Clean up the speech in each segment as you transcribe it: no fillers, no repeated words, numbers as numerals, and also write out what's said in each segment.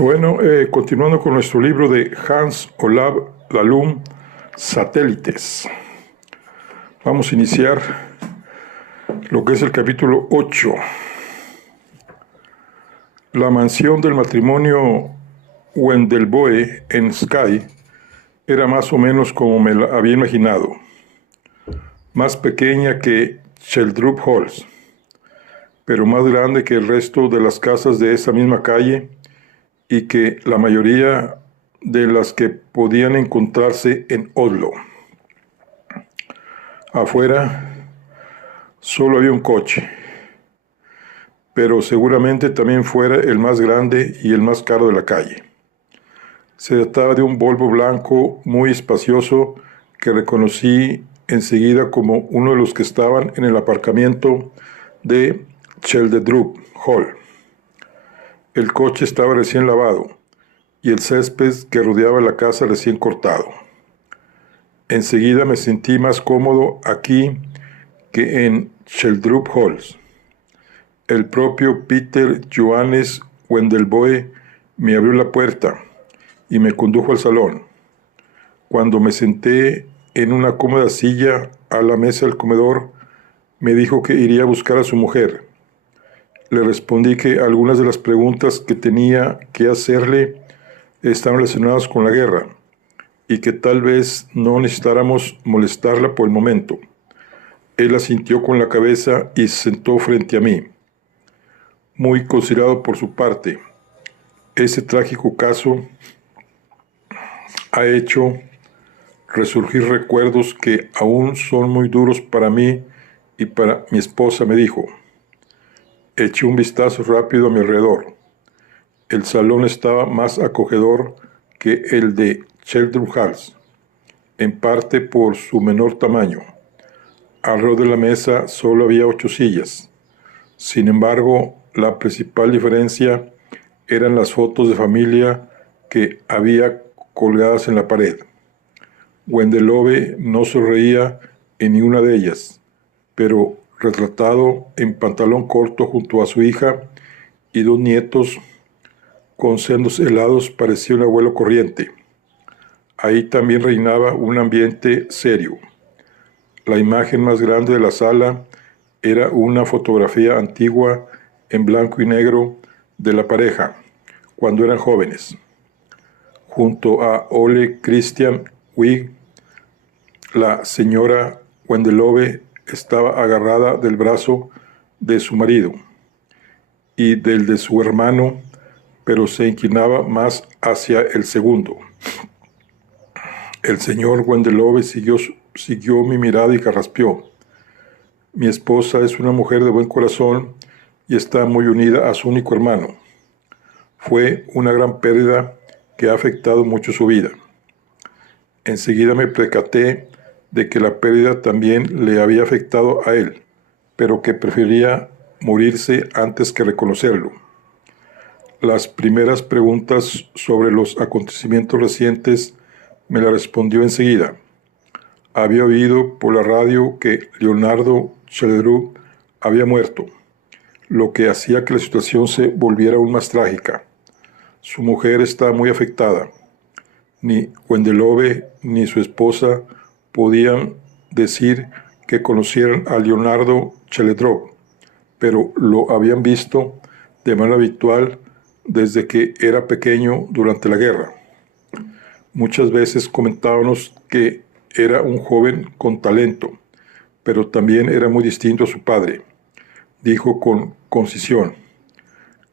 Bueno, continuando con nuestro libro de Hans Olav Lahlum, Satélites. Vamos a iniciar lo que es el capítulo 8. La mansión del matrimonio Wendelboe en Skye era más o menos como me la había imaginado, más pequeña que Sheldrup Halls, pero más grande que el resto de las casas de esa misma calle y que la mayoría de las que podían encontrarse en Oslo. Afuera solo había un coche, pero seguramente también fuera el más grande y el más caro de la calle. Se trataba de un Volvo blanco muy espacioso que reconocí enseguida como uno de los que estaban en el aparcamiento de Sheldrup Hall. El coche estaba recién lavado y el césped que rodeaba la casa recién cortado. Enseguida me sentí más cómodo aquí que en Sheldrup Halls. El propio Peter Johannes Wendelboe me abrió la puerta y me condujo al salón. Cuando me senté en una cómoda silla a la mesa del comedor, me dijo que iría a buscar a su mujer. Le respondí que algunas de las preguntas que tenía que hacerle estaban relacionadas con la guerra y que tal vez no necesitáramos molestarla por el momento. Él asintió con la cabeza y se sentó frente a mí. Muy considerado por su parte, ese trágico caso ha hecho resurgir recuerdos que aún son muy duros para mí y para mi esposa, me dijo. Eché un vistazo rápido a mi alrededor. El salón estaba más acogedor que el de Sheldrup Halls, en parte por su menor tamaño. Alrededor de la mesa solo había 8 sillas. Sin embargo, la principal diferencia eran las fotos de familia que había colgadas en la pared. Wendelboe no sonreía en ninguna de ellas, pero retratado en pantalón corto junto a su hija y 2 nietos con senos helados parecía un abuelo corriente. Ahí también reinaba un ambiente serio. La imagen más grande de la sala era una fotografía antigua en blanco y negro de la pareja, cuando eran jóvenes. Junto a Ole Christian Wig, la señora Wendelboe estaba agarrada del brazo de su marido y del de su hermano, pero se inclinaba más hacia el segundo. El señor Wendelboe siguió mi mirada y carraspeó. Mi esposa es una mujer de buen corazón y está muy unida a su único hermano. Fue una gran pérdida que ha afectado mucho su vida. Enseguida me percaté de que la pérdida también le había afectado a él, pero que prefería morirse antes que reconocerlo. Las primeras preguntas sobre los acontecimientos recientes me las respondió enseguida. Había oído por la radio que Leonardo Sheldrup había muerto, lo que hacía que la situación se volviera aún más trágica. Su mujer estaba muy afectada. Ni Wendelboe ni su esposa podían decir que conocieran a Leonardo Sheldrup, pero lo habían visto de manera habitual desde que era pequeño durante la guerra. Muchas veces comentábamos que era un joven con talento, pero también era muy distinto a su padre, dijo con concisión.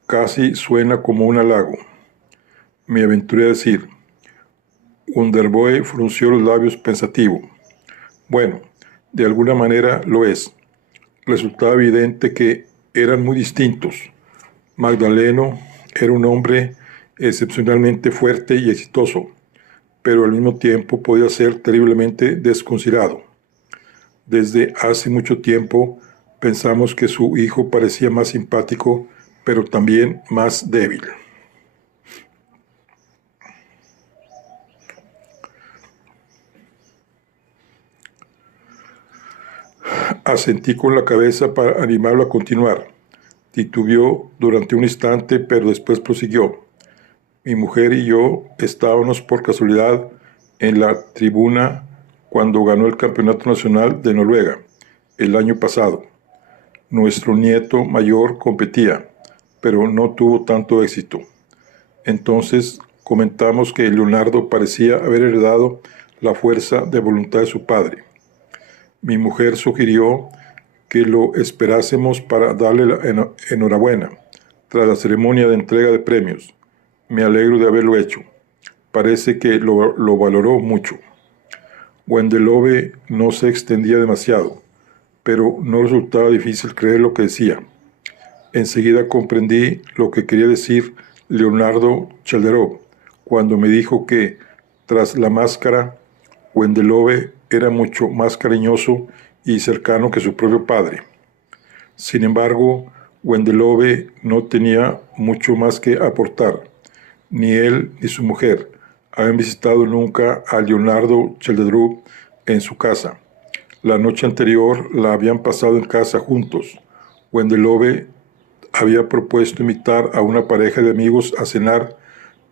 Casi suena como un halago. Me aventuré a decir. Wendelboe frunció los labios pensativo. Bueno, de alguna manera lo es. Resultaba evidente que eran muy distintos. Magdaleno era un hombre excepcionalmente fuerte y exitoso, pero al mismo tiempo podía ser terriblemente desconsiderado. Desde hace mucho tiempo pensamos que su hijo parecía más simpático, pero también más débil. Asentí con la cabeza para animarlo a continuar. Titubeó durante un instante, pero después prosiguió. Mi mujer y yo estábamos por casualidad en la tribuna cuando ganó el Campeonato Nacional de Noruega el año pasado. Nuestro nieto mayor competía, pero no tuvo tanto éxito. Entonces comentamos que Leonardo parecía haber heredado la fuerza de voluntad de su padre. Mi mujer sugirió que lo esperásemos para darle la enhorabuena tras la ceremonia de entrega de premios. Me alegro de haberlo hecho. Parece que lo valoró mucho. Wendelove no se extendía demasiado, pero no resultaba difícil creer lo que decía. Enseguida comprendí lo que quería decir Leonardo Chalderov cuando me dijo que, tras la máscara, Wendelove era mucho más cariñoso y cercano que su propio padre. Sin embargo, Wendelove no tenía mucho más que aportar. Ni él ni su mujer habían visitado nunca a Leonardo Chalderov en su casa. La noche anterior la habían pasado en casa juntos. Wendelove había propuesto invitar a una pareja de amigos a cenar,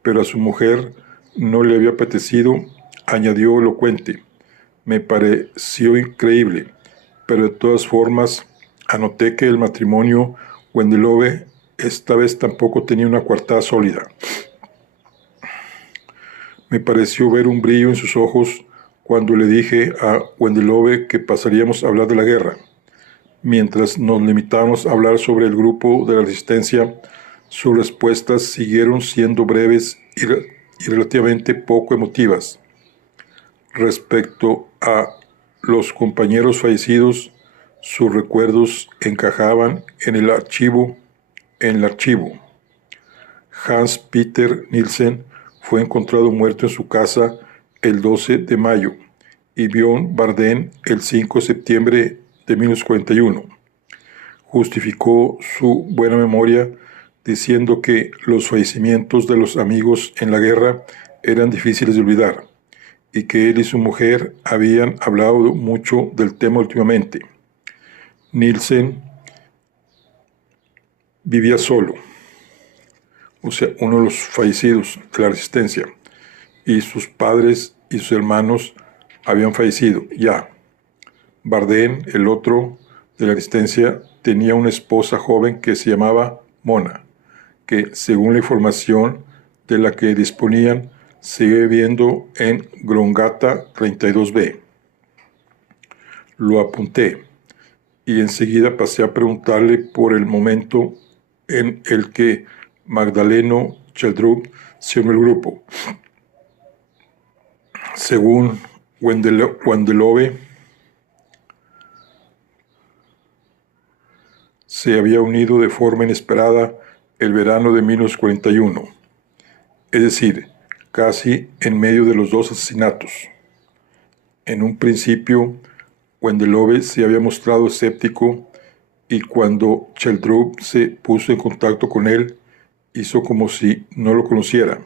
pero a su mujer no le había apetecido, añadió elocuente. Me pareció increíble, pero de todas formas anoté que el matrimonio Wendelove esta vez tampoco tenía una coartada sólida. Me pareció ver un brillo en sus ojos cuando le dije a Wendelove que pasaríamos a hablar de la guerra. Mientras nos limitábamos a hablar sobre el grupo de la resistencia, sus respuestas siguieron siendo breves y relativamente poco emotivas. Respecto a los compañeros fallecidos, sus recuerdos encajaban en el archivo. Hans Peter Nielsen fue encontrado muerto en su casa el 12 de mayo y Björn Bardén el 5 de septiembre de 1941. Justificó su buena memoria diciendo que los fallecimientos de los amigos en la guerra eran difíciles de olvidar y que él y su mujer habían hablado mucho del tema últimamente. Nielsen vivía solo, o sea, uno de los fallecidos de la resistencia, y sus padres y sus hermanos habían fallecido ya. Bardén, el otro de la resistencia, tenía una esposa joven que se llamaba Mona, que, según la información de la que disponían, sigue viviendo en Grongata 32B. Lo apunté y enseguida pasé a preguntarle por el momento en el que Magdaleno Chalderov se unió al grupo. Según Wendelove, se había unido de forma inesperada el verano de 1941, es decir, casi en medio de los dos asesinatos. En un principio, Wendelove se había mostrado escéptico y cuando Chalderov se puso en contacto con él, hizo como si no lo conociera.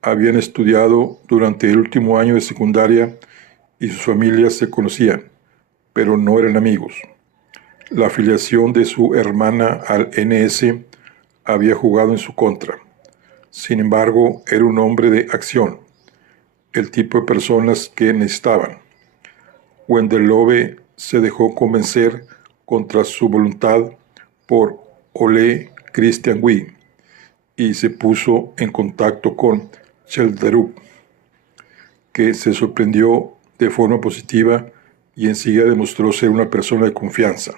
Habían estudiado durante el último año de secundaria y sus familias se conocían, pero no eran amigos. La afiliación de su hermana al NS había jugado en su contra. Sin embargo, era un hombre de acción, el tipo de personas que necesitaban. Wendelove se dejó convencer contra su voluntad por Ole Christian Wee y se puso en contacto con Chalderov, que se sorprendió de forma positiva y enseguida demostró ser una persona de confianza.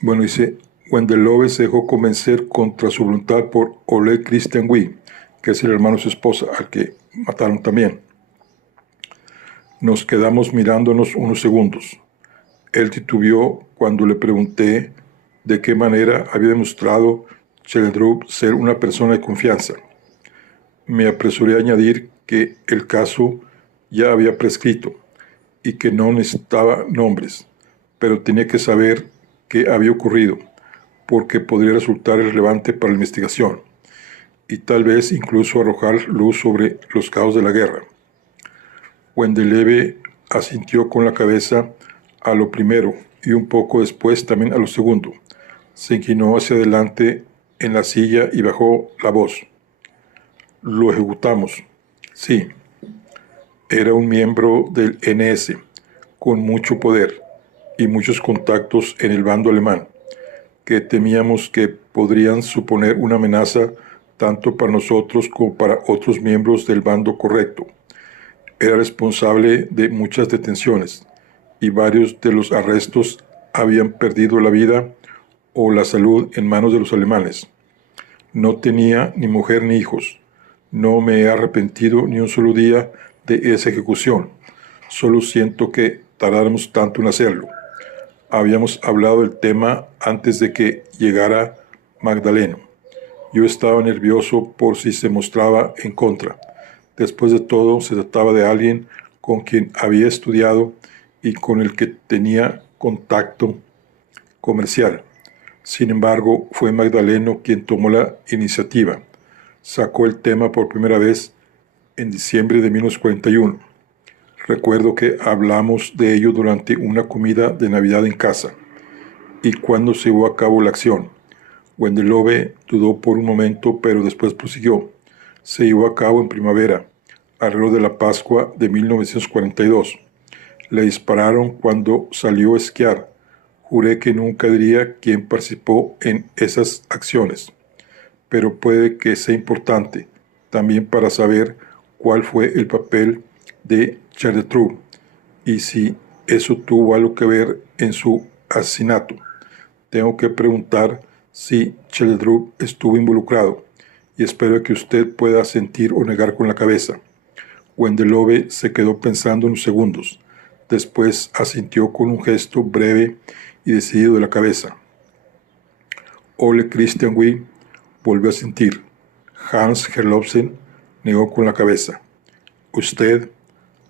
Bueno, dice, Wendelove se dejó convencer contra su voluntad por Ole Christian Wee, que es el hermano de su esposa, al que mataron también. Nos quedamos mirándonos unos segundos. Él titubeó cuando le pregunté de qué manera había demostrado Chalderov ser una persona de confianza. Me apresuré a añadir que el caso ya había prescrito y que no necesitaba nombres, pero tenía que saber qué había ocurrido, porque podría resultar relevante para la investigación y tal vez incluso arrojar luz sobre los caos de la guerra. Wendelove asintió con la cabeza a lo primero y un poco después también a lo segundo, Se inclinó hacia adelante en la silla y bajó la voz. Lo ejecutamos. Sí. Era un miembro del NS, con mucho poder y muchos contactos en el bando alemán, que temíamos que podrían suponer una amenaza tanto para nosotros como para otros miembros del bando correcto. Era responsable de muchas detenciones y varios de los arrestos habían perdido la vida o la salud en manos de los alemanes. No tenía ni mujer ni hijos. No me he arrepentido ni un solo día de esa ejecución. Solo siento que tardáramos tanto en hacerlo. Habíamos hablado del tema antes de que llegara Magdaleno. Yo estaba nervioso por si se mostraba en contra. Después de todo, se trataba de alguien con quien había estudiado y con el que tenía contacto comercial. Sin embargo, fue Magdaleno quien tomó la iniciativa. Sacó el tema por primera vez en diciembre de 1941. Recuerdo que hablamos de ello durante una comida de Navidad en casa. Y cuando se llevó a cabo la acción, Wendelove dudó por un momento, pero después prosiguió. Se llevó a cabo en primavera, alrededor de la Pascua de 1942. Le dispararon cuando salió a esquiar. Juré que nunca diría quién participó en esas acciones, pero puede que sea importante también para saber cuál fue el papel de Chartreux y si eso tuvo algo que ver en su asesinato. Tengo que preguntar si Chartreux estuvo involucrado y espero que usted pueda sentir o negar con la cabeza. Wendelove se quedó pensando unos segundos. Después asintió con un gesto breve y decidido de la cabeza. Ole Christian Wien volvió a sentir. Hans Herlofsen negó con la cabeza. Usted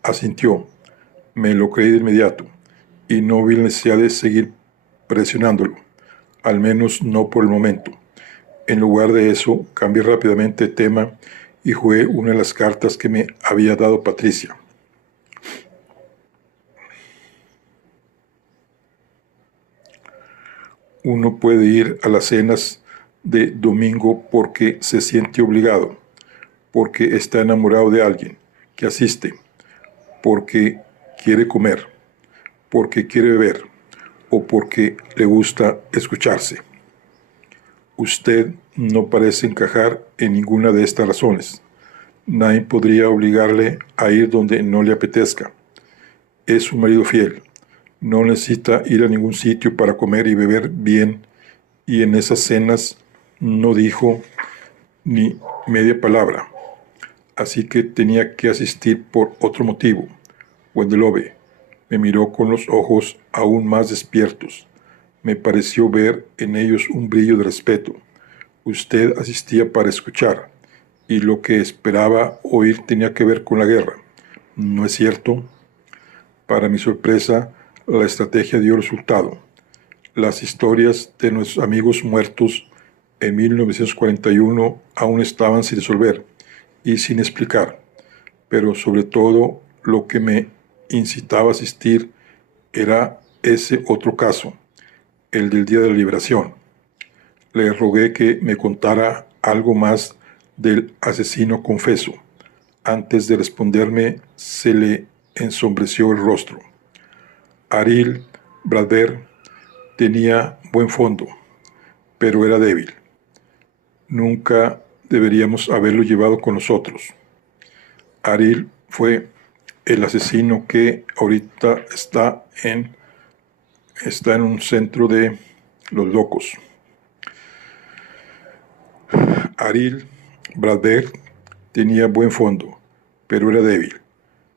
asintió. Me lo creí de inmediato y no vi la necesidad de seguir presionándolo, al menos no por el momento. En lugar de eso, cambié rápidamente de tema y jugué una de las cartas que me había dado Patricia. Uno puede ir a las cenas de domingo porque se siente obligado, porque está enamorado de alguien que asiste, porque quiere comer, porque quiere beber o porque le gusta escucharse. Usted no parece encajar en ninguna de estas razones. Nadie podría obligarle a ir donde no le apetezca. Es un marido fiel. No necesita ir a ningún sitio para comer y beber bien, y en esas cenas no dijo ni media palabra. Así que tenía que asistir por otro motivo. Wendelove me miró con los ojos aún más despiertos. Me pareció ver en ellos un brillo de respeto. Usted asistía para escuchar, y lo que esperaba oír tenía que ver con la guerra. ¿No es cierto? Para mi sorpresa, la estrategia dio resultado. Las historias de nuestros amigos muertos en 1941 aún estaban sin resolver y sin explicar, pero sobre todo lo que me incitaba a asistir era ese otro caso, el del Día de la Liberación. Le rogué que me contara algo más del asesino confeso. Antes de responderme, se le ensombreció el rostro. Ariel Bradberg tenía buen fondo, pero era débil. Nunca deberíamos haberlo llevado con nosotros. Ariel fue el asesino que ahorita está en un centro de los locos. Ariel Bradberg tenía buen fondo, pero era débil.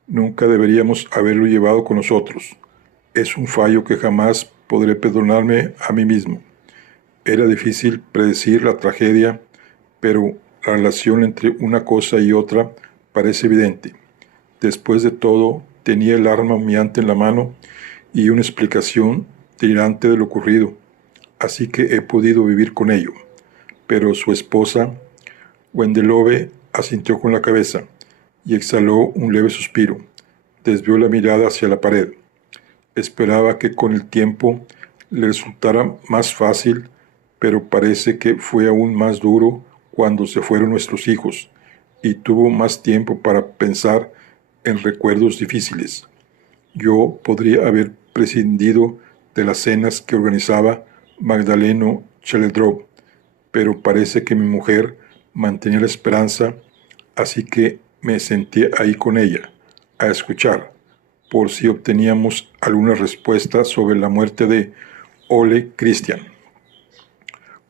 Nunca deberíamos haberlo llevado con nosotros. Es un fallo que jamás podré perdonarme a mí mismo. Era difícil predecir la tragedia, pero la relación entre una cosa y otra parece evidente. Después de todo, tenía el arma humeante en la mano y una explicación delirante de lo ocurrido, así que he podido vivir con ello. Pero su esposa, Wendelove, asintió con la cabeza y exhaló un leve suspiro. Desvió la mirada hacia la pared. Esperaba que con el tiempo le resultara más fácil pero parece que fue aún más duro cuando se fueron nuestros hijos y tuvo más tiempo para pensar en recuerdos difíciles. Yo podría haber prescindido de las cenas que organizaba Magdaleno Cheledrov, pero parece que mi mujer mantenía la esperanza, así que me senté ahí con ella, a escuchar, por si obteníamos alguna respuesta sobre la muerte de Ole Christian,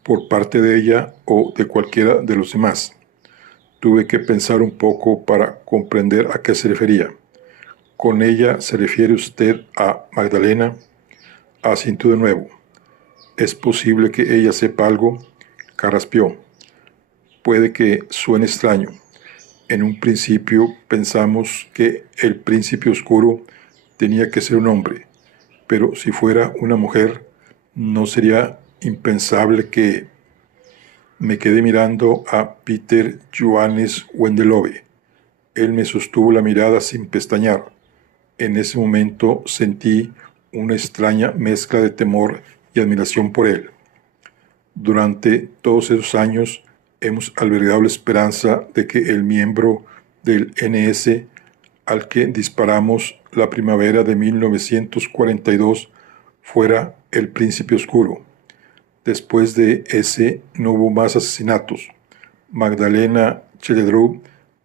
por parte de ella o de cualquiera de los demás. Tuve que pensar un poco para comprender a qué se refería. ¿Con ella se refiere usted a Magdalena? Asintió de nuevo. ¿Es posible que ella sepa algo? Carraspeó. Puede que suene extraño. En un principio pensamos que el príncipe oscuro tenía que ser un hombre, pero si fuera una mujer, no sería impensable que... Me quedé mirando a Peter Johannes Wendelove. Él me sostuvo la mirada sin pestañear. En ese momento sentí una extraña mezcla de temor y admiración por él. Durante todos esos años hemos albergado la esperanza de que el miembro del NS al que disparamos la primavera de 1942 fuera el príncipe oscuro. Después de ese no hubo más asesinatos. Magdalena Cheledrov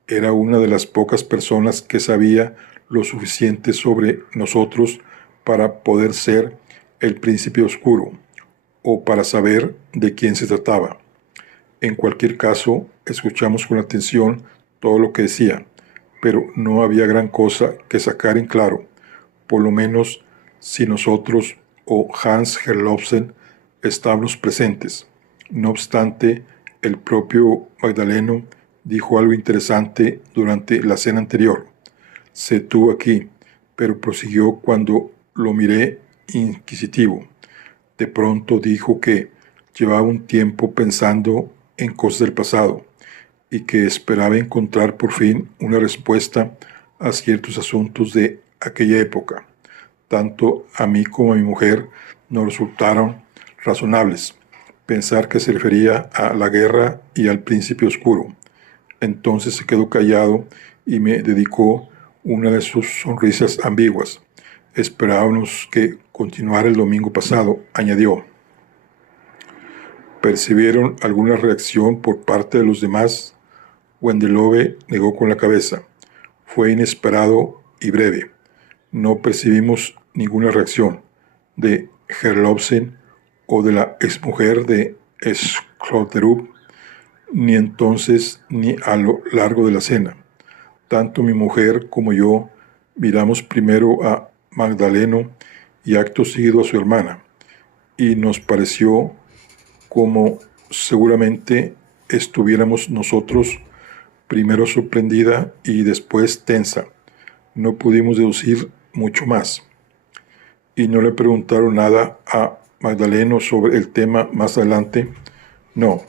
era una de las pocas personas que sabía lo suficiente sobre nosotros para poder ser el príncipe oscuro o para saber de quién se trataba. En cualquier caso, escuchamos con atención todo lo que decía, pero no había gran cosa que sacar en claro, por lo menos si nosotros o Hans Herlofsen estábamos presentes. No obstante, el propio Magdaleno dijo algo interesante durante la cena anterior. Se tuvo aquí, pero prosiguió cuando lo miré inquisitivo. De pronto dijo que llevaba un tiempo pensando en cosas del pasado y que esperaba encontrar por fin una respuesta a ciertos asuntos de aquella época. Tanto a mí como a mi mujer nos resultaron razonables pensar que se refería a la guerra y al príncipe oscuro. Entonces se quedó callado y me dedicó una de sus sonrisas ambiguas. Esperábamos que continuara el domingo pasado, añadió. ¿Percibieron alguna reacción por parte de los demás? Wendelove negó con la cabeza. Fue inesperado y breve. No percibimos ninguna reacción de Herlofsen o de la exmujer de Skroderup, ni entonces ni a lo largo de la cena. Tanto mi mujer como yo miramos primero a Magdaleno y acto seguido a su hermana, y nos pareció como seguramente estuviéramos nosotros, primero sorprendida y después tensa. No pudimos deducir mucho más. ¿Y no le preguntaron nada a Magdaleno sobre el tema más adelante? No,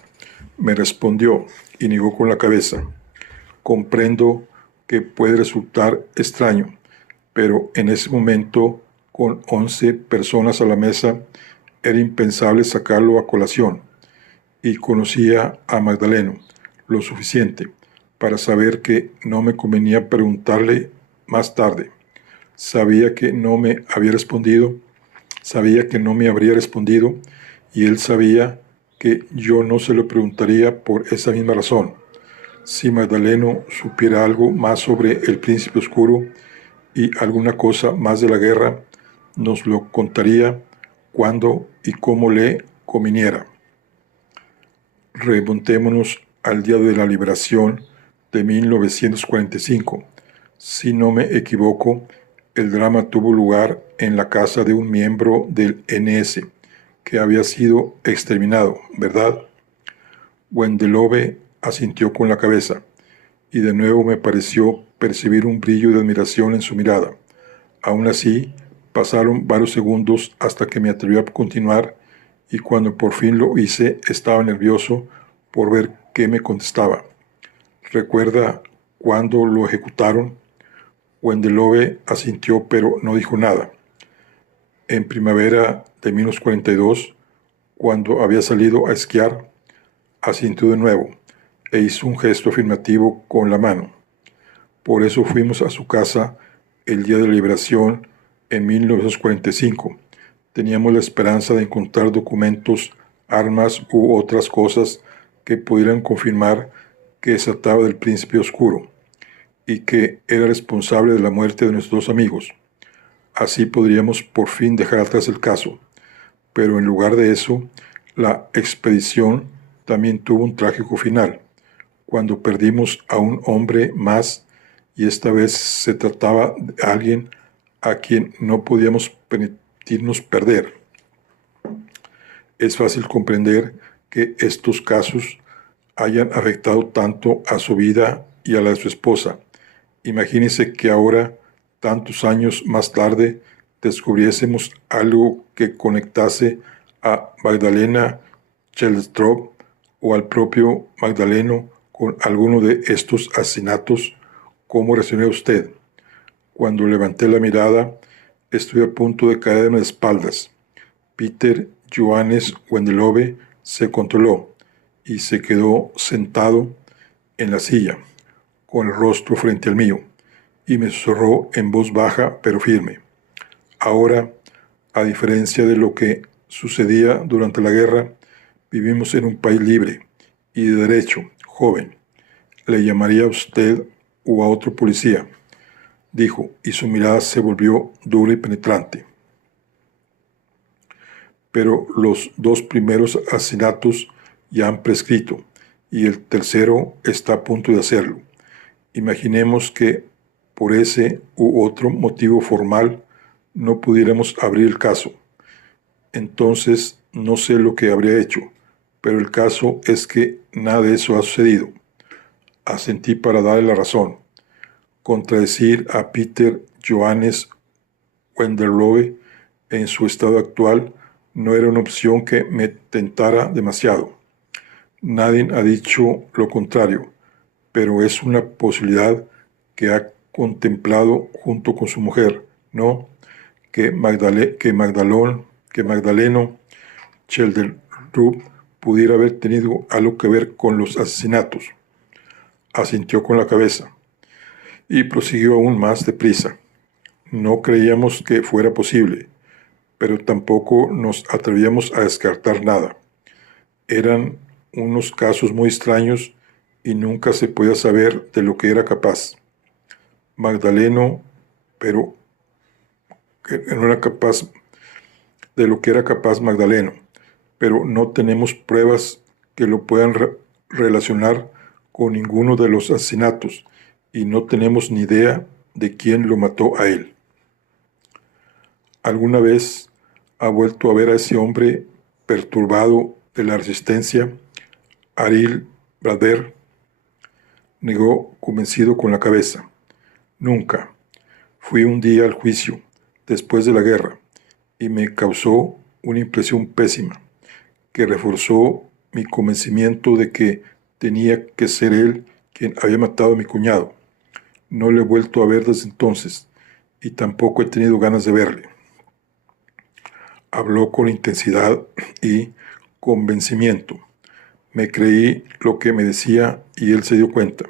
me respondió y negó con la cabeza. Comprendo que puede resultar extraño, pero en ese momento, con 11 personas a la mesa, era impensable sacarlo a colación, y conocía a Magdaleno lo suficiente para saber que no me convenía preguntarle más tarde. Sabía que no me habría respondido, y él sabía que yo no se lo preguntaría por esa misma razón. Si Magdaleno supiera algo más sobre el príncipe oscuro y alguna cosa más de la guerra, nos lo contaría cuando y cómo le conviniera. Remontémonos al día de la liberación de 1945. Si no me equivoco, el drama tuvo lugar en la casa de un miembro del NS que había sido exterminado, ¿verdad? Wendelove asintió con la cabeza, y de nuevo me pareció percibir un brillo de admiración en su mirada. Aún así, pasaron varios segundos hasta que me atreví a continuar, y cuando por fin lo hice, estaba nervioso por ver qué me contestaba. ¿Recuerda cuándo lo ejecutaron? Wendelove asintió, pero no dijo nada. En primavera de 1942, cuando había salido a esquiar, asintió de nuevo e hizo un gesto afirmativo con la mano. Por eso fuimos a su casa el día de la liberación en 1945. Teníamos la esperanza de encontrar documentos, armas u otras cosas que pudieran confirmar que se trataba del príncipe oscuro y que era responsable de la muerte de nuestros dos amigos. Así podríamos por fin dejar atrás el caso. Pero en lugar de eso, la expedición también tuvo un trágico final, cuando perdimos a un hombre más, y esta vez se trataba de alguien a quien no podíamos permitirnos perder. Es fácil comprender que estos casos hayan afectado tanto a su vida y a la de su esposa. Imagínense que ahora, tantos años más tarde, descubriésemos algo que conectase a Magdalena Schellstrop o al propio Magdaleno con alguno de estos asesinatos. ¿Cómo reaccionó usted? Cuando levanté la mirada, estuve a punto de caerme de espaldas. Peter Johannes Wendelove se controló y se quedó sentado en la silla, con el rostro frente al mío, y me susurró en voz baja pero firme. Ahora, a diferencia de lo que sucedía durante la guerra, vivimos en un país libre y de derecho, joven. Le llamaría a usted o a otro policía, dijo, y su mirada se volvió dura y penetrante. Pero los dos primeros asesinatos ya han prescrito y el tercero está a punto de hacerlo. Imaginemos que por ese u otro motivo formal no pudiéramos abrir el caso. Entonces no sé lo que habría hecho, pero el caso es que nada de eso ha sucedido. Asentí para darle la razón. Contradecir a Peter Johannes Wendelove en su estado actual no era una opción que me tentara demasiado. Nadie ha dicho lo contrario, pero es una posibilidad que ha contemplado junto con su mujer, ¿no? Que Magdaleno Schellderup pudiera haber tenido algo que ver con los asesinatos. Asintió con la cabeza y prosiguió aún más deprisa. No creíamos que fuera posible, pero tampoco nos atrevíamos a descartar nada. Eran unos casos muy extraños y nunca se podía saber de lo que era capaz Magdaleno, pero que no era capaz de lo que era capaz Magdaleno, pero no tenemos pruebas que lo puedan relacionar con ninguno de los asesinatos y no tenemos ni idea de quién lo mató a él. ¿Alguna vez ha vuelto a ver a ese hombre perturbado de la resistencia? Ariel Brader negó convencido con la cabeza. Nunca. Fui un día al juicio, después de la guerra, y me causó una impresión pésima, que reforzó mi convencimiento de que tenía que ser él quien había matado a mi cuñado. No lo he vuelto a ver desde entonces, y tampoco he tenido ganas de verle. Habló con intensidad y convencimiento. Me creí lo que me decía y él se dio cuenta.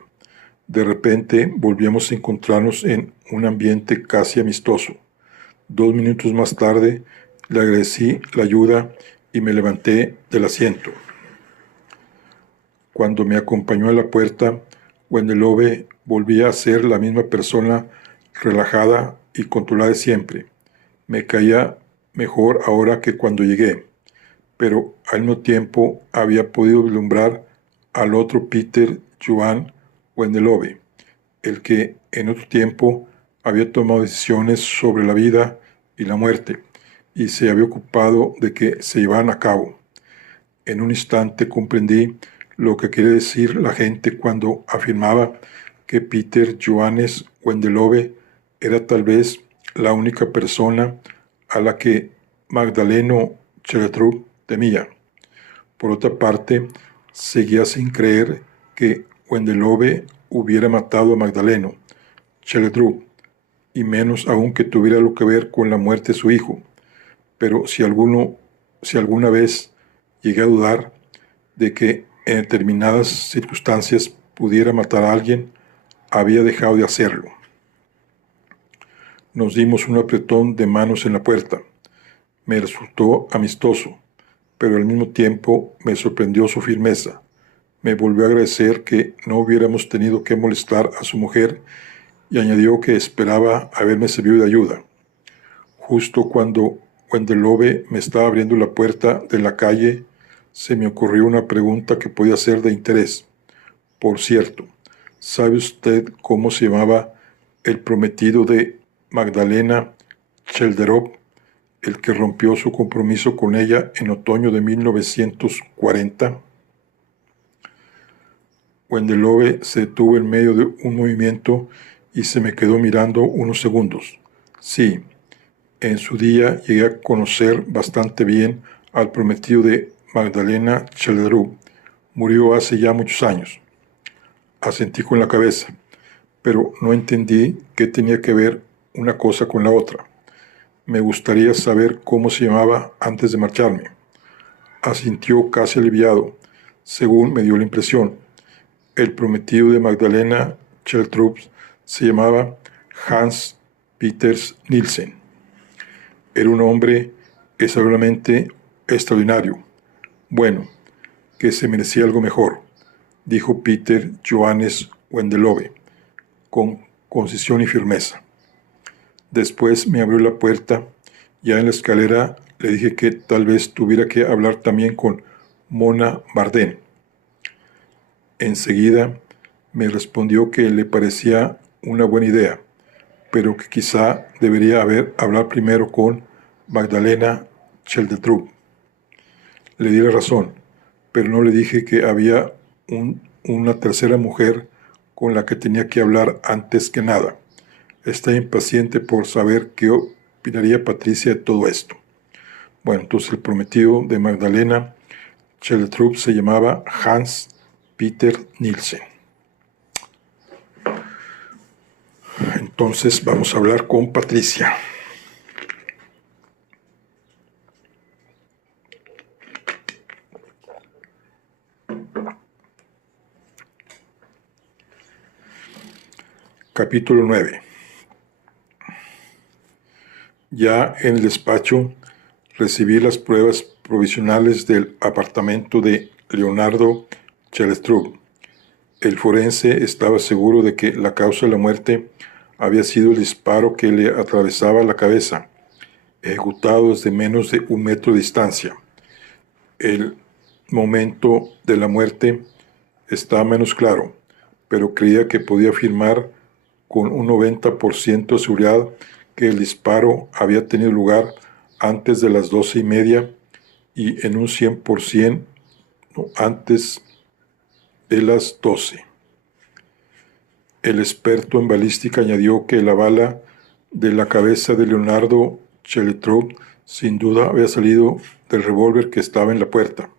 De repente volvíamos a encontrarnos en un ambiente casi amistoso. 2 minutos más tarde le agradecí la ayuda y me levanté del asiento. Cuando me acompañó a la puerta, Wendelove volvía a ser la misma persona relajada y controlada de siempre. Me caía mejor ahora que cuando llegué, pero al mismo tiempo había podido vislumbrar al otro Peter Johann Wendelove, el que en otro tiempo había tomado decisiones sobre la vida y la muerte y se había ocupado de que se llevaran a cabo. En un instante comprendí lo que quería decir la gente cuando afirmaba que Peter Johannes Wendelove era tal vez la única persona a la que Magdaleno Schellderup temía. Por otra parte, seguía sin creer que Wendelove hubiera matado a Magdaleno Schellderup, y menos aún que tuviera algo que ver con la muerte de su hijo. Pero si alguna vez llegué a dudar de que en determinadas circunstancias pudiera matar a alguien, había dejado de hacerlo. Nos dimos un apretón de manos en la puerta. Me resultó amistoso, pero al mismo tiempo me sorprendió su firmeza. Me volvió a agradecer que no hubiéramos tenido que molestar a su mujer y añadió que esperaba haberme servido de ayuda. Justo cuando Wendelove me estaba abriendo la puerta de la calle, se me ocurrió una pregunta que podía ser de interés. Por cierto, ¿sabe usted cómo se llamaba el prometido de Magdalena Chelderov, el que rompió su compromiso con ella en otoño de 1940? Wendelove se detuvo en medio de un movimiento y se me quedó mirando unos segundos. Sí, en su día llegué a conocer bastante bien al prometido de Magdalena Chelderov. Murió hace ya muchos años. Asentí con la cabeza, pero no entendí qué tenía que ver una cosa con la otra. Me gustaría saber cómo se llamaba antes de marcharme. Asintió casi aliviado, según me dio la impresión. El prometido de Magdalena Chelderov se llamaba Hans Peters Nielsen. Era un hombre extraordinariamente extraordinario. Bueno, que se merecía algo mejor, dijo Peter Johannes Wendelove, con concisión y firmeza. Después me abrió la puerta. Ya en la escalera le dije que tal vez tuviera que hablar también con Mona Bardén. Enseguida me respondió que le parecía una buena idea, pero que quizá debería hablar primero con Magdalena Chelderov. Le di la razón, pero no le dije que había una tercera mujer con la que tenía que hablar antes que nada. Estaba impaciente por saber qué opinaría Patricia de todo esto. Bueno, entonces el prometido de Magdalena Chelderov se llamaba Hans Peter Nielsen. Entonces vamos a hablar con Patricia. Capítulo 9. Ya en el despacho recibí las pruebas provisionales del apartamento de Leonardo Chelderov. El forense estaba seguro de que la causa de la muerte había sido el disparo que le atravesaba la cabeza, ejecutado desde menos de 1 metro de distancia. El momento de la muerte estaba menos claro, pero creía que podía afirmar con un 90% de seguridad que el disparo había tenido lugar antes de las 12:30 y en un 100% antes de las 12. El experto en balística añadió que la bala de la cabeza de Leonardo Chelderov sin duda había salido del revólver que estaba en la puerta.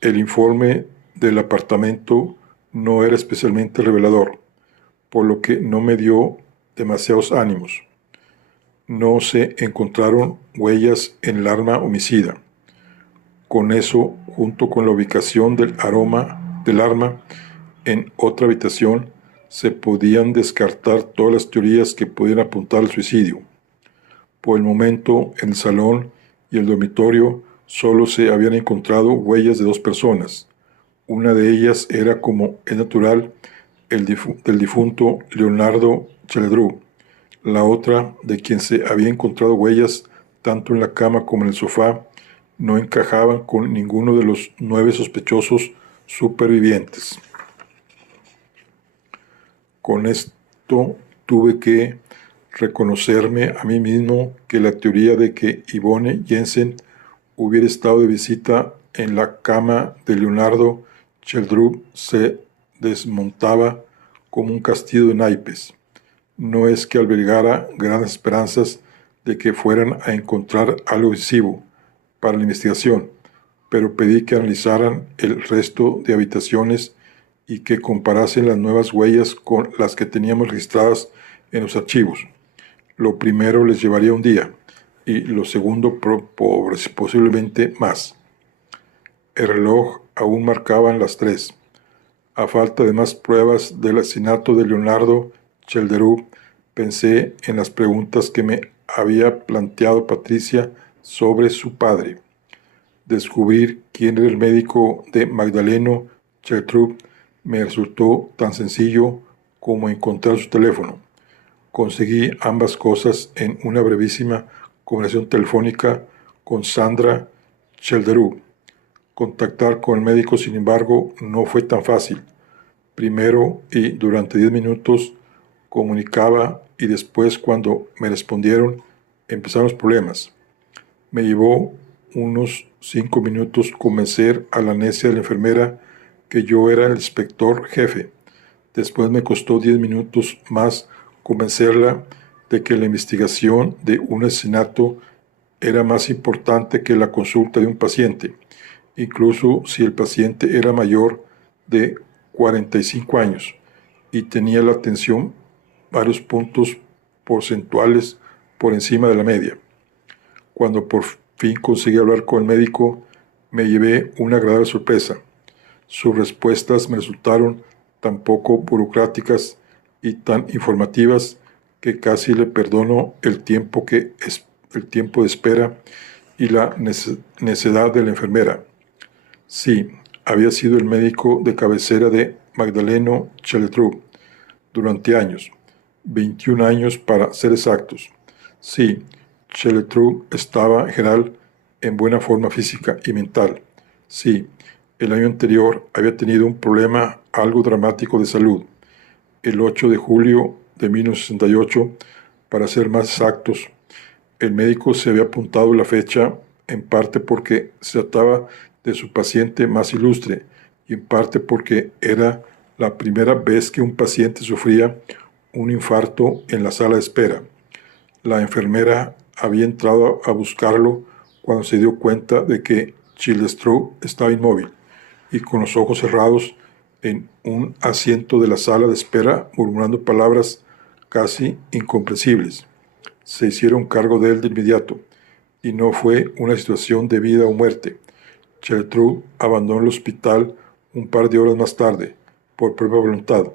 El informe del apartamento no era especialmente revelador, por lo que no me dio demasiados ánimos. No se encontraron huellas en el arma homicida. Con eso, junto con la ubicación del arma en otra habitación, se podían descartar todas las teorías que pudieran apuntar al suicidio. Por el momento, en el salón y el dormitorio solo se habían encontrado huellas de 2 personas. Una de ellas era, como es natural, del difunto Leonardo Chelderov. La otra, de quien se había encontrado huellas tanto en la cama como en el sofá, no encajaban con ninguno de los 9 sospechosos supervivientes. Con esto tuve que reconocerme a mí mismo que la teoría de que Yvonne Jensen hubiera estado de visita en la cama de Leonardo Chelderov se desmontaba como un castillo de naipes. No es que albergara grandes esperanzas de que fueran a encontrar algo decisivo para la investigación, pero pedí que analizaran el resto de habitaciones y que comparasen las nuevas huellas con las que teníamos registradas en los archivos. Lo primero les llevaría un día y lo segundo posiblemente más. El reloj aún marcaban las 3. A falta de más pruebas del asesinato de Leonardo Chelderú, pensé en las preguntas que me había planteado Patricia sobre su padre. Descubrir quién era el médico de Magdaleno Chelderú me resultó tan sencillo como encontrar su teléfono. Conseguí ambas cosas en una brevísima conversación telefónica con Sandra Chelderú. Contactar con el médico, sin embargo, no fue tan fácil. Primero y durante 10 minutos comunicaba y después, cuando me respondieron, empezaron los problemas. Me llevó unos 5 minutos convencer a la necia de la enfermera que yo era el inspector jefe. Después me costó 10 minutos más convencerla de que la investigación de un asesinato era más importante que la consulta de un paciente, incluso si el paciente era mayor de 45 años y tenía la atención varios puntos porcentuales por encima de la media. Cuando por fin conseguí hablar con el médico, me llevé una agradable sorpresa. Sus respuestas me resultaron tan poco burocráticas y tan informativas que casi le perdono el tiempo de espera y la necedad de la enfermera. Sí, había sido el médico de cabecera de Magdaleno Chelderú durante años, 21 años para ser exactos. Sí, Chelderú estaba en general en buena forma física y mental. Sí, el año anterior había tenido un problema algo dramático de salud. El 8 de julio de 1968, para ser más exactos, el médico se había apuntado la fecha en parte porque se trataba de su paciente más ilustre y en parte porque era la primera vez que un paciente sufría un infarto en la sala de espera. La enfermera había entrado a buscarlo cuando se dio cuenta de que Chelderú estaba inmóvil y con los ojos cerrados en un asiento de la sala de espera, murmurando palabras casi incomprensibles. Se hicieron cargo de él de inmediato, y no fue una situación de vida o muerte. Chelderú abandonó el hospital un par de horas más tarde, por propia voluntad.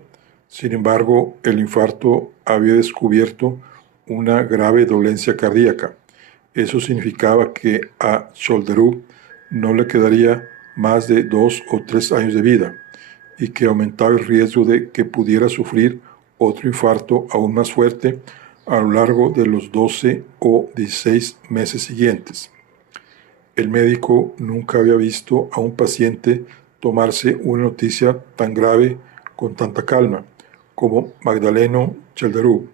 Sin embargo, el infarto había descubierto una grave dolencia cardíaca. Eso significaba que a Chelderú no le quedaría más de 2 o 3 años de vida y que aumentaba el riesgo de que pudiera sufrir otro infarto aún más fuerte a lo largo de los 12 o 16 meses siguientes. El médico nunca había visto a un paciente tomarse una noticia tan grave con tanta calma como Magdaleno Chelderú.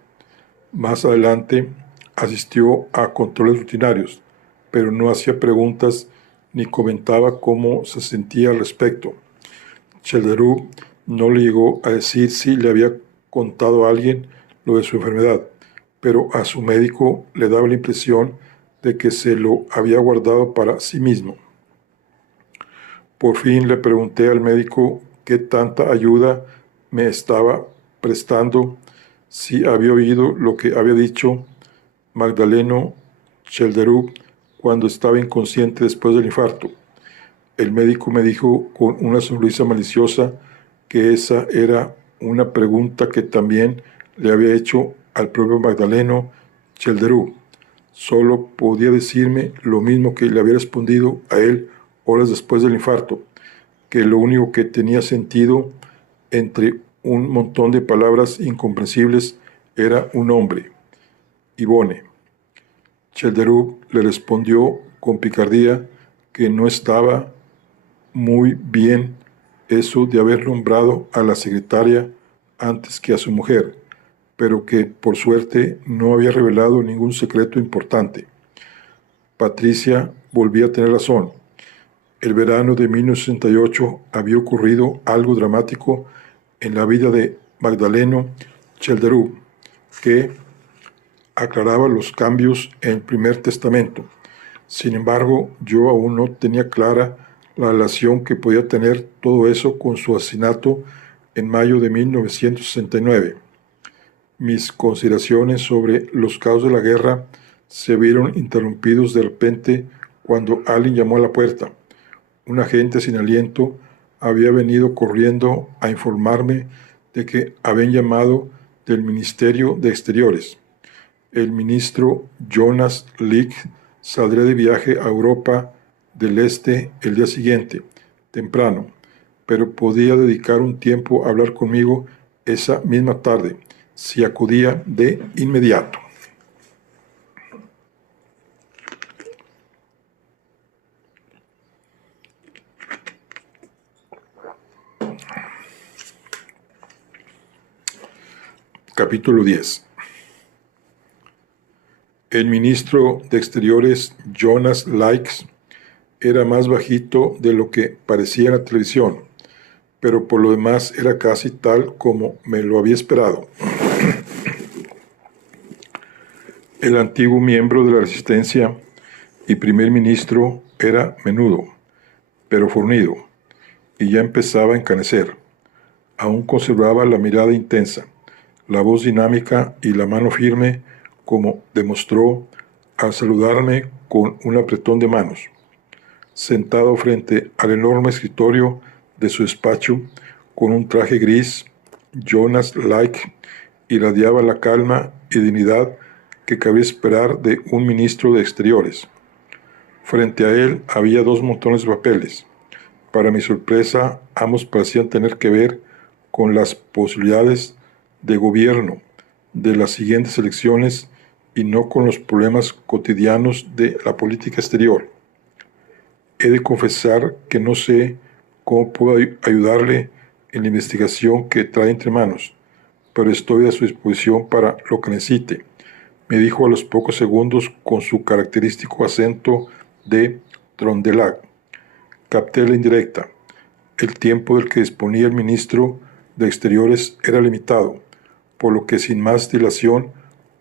Más adelante asistió a controles rutinarios, pero no hacía preguntas ni comentaba cómo se sentía al respecto. Chelderú no le llegó a decir si le había contado a alguien lo de su enfermedad, pero a su médico le daba la impresión de que se lo había guardado para sí mismo. Por fin le pregunté al médico qué tanta ayuda me estaba prestando, si había oído lo que había dicho Magdaleno Chelderú cuando estaba inconsciente después del infarto. El médico me dijo con una sonrisa maliciosa que esa era una pregunta que también le había hecho al propio Magdaleno Chelderú. Solo podía decirme lo mismo que le había respondido a él horas después del infarto, que lo único que tenía sentido entre un montón de palabras incomprensibles era un nombre, Ivone. Chelderú le respondió con picardía que no estaba muy bien eso de haber nombrado a la secretaria antes que a su mujer, pero que por suerte no había revelado ningún secreto importante. Patricia volvía a tener razón. El verano de 1968 había ocurrido algo dramático en la vida de Magdaleno Chelderú, que aclaraba los cambios en el primer testamento. Sin embargo, yo aún no tenía clara la relación que podía tener todo eso con su asesinato en mayo de 1969. Mis consideraciones sobre los caos de la guerra se vieron interrumpidos de repente cuando alguien llamó a la puerta. Un agente sin aliento había venido corriendo a informarme de que habían llamado del Ministerio de Exteriores. El ministro Jonas Lick saldría de viaje a Europa del Este el día siguiente, temprano, pero podía dedicar un tiempo a hablar conmigo esa misma tarde, si acudía de inmediato. Capítulo 10. El ministro de Exteriores, Jonas Lick, era más bajito de lo que parecía en la televisión, pero por lo demás era casi tal como me lo había esperado. El antiguo miembro de la Resistencia y primer ministro era menudo, pero fornido, y ya empezaba a encanecer. Aún conservaba la mirada intensa, la voz dinámica y la mano firme, como demostró al saludarme con un apretón de manos. Sentado frente al enorme escritorio de su despacho, con un traje gris, Jonas Lick irradiaba la calma y dignidad que cabía esperar de un ministro de Exteriores. Frente a él había 2 montones de papeles. Para mi sorpresa, ambos parecían tener que ver con las posibilidades de gobierno de las siguientes elecciones y no con los problemas cotidianos de la política exterior. He de confesar que no sé cómo puedo ayudarle en la investigación que trae entre manos, pero estoy a su disposición para lo que necesite, me dijo a los pocos segundos con su característico acento de Trøndelag. Capté la indirecta. El tiempo del que disponía el ministro de Exteriores era limitado, por lo que sin más dilación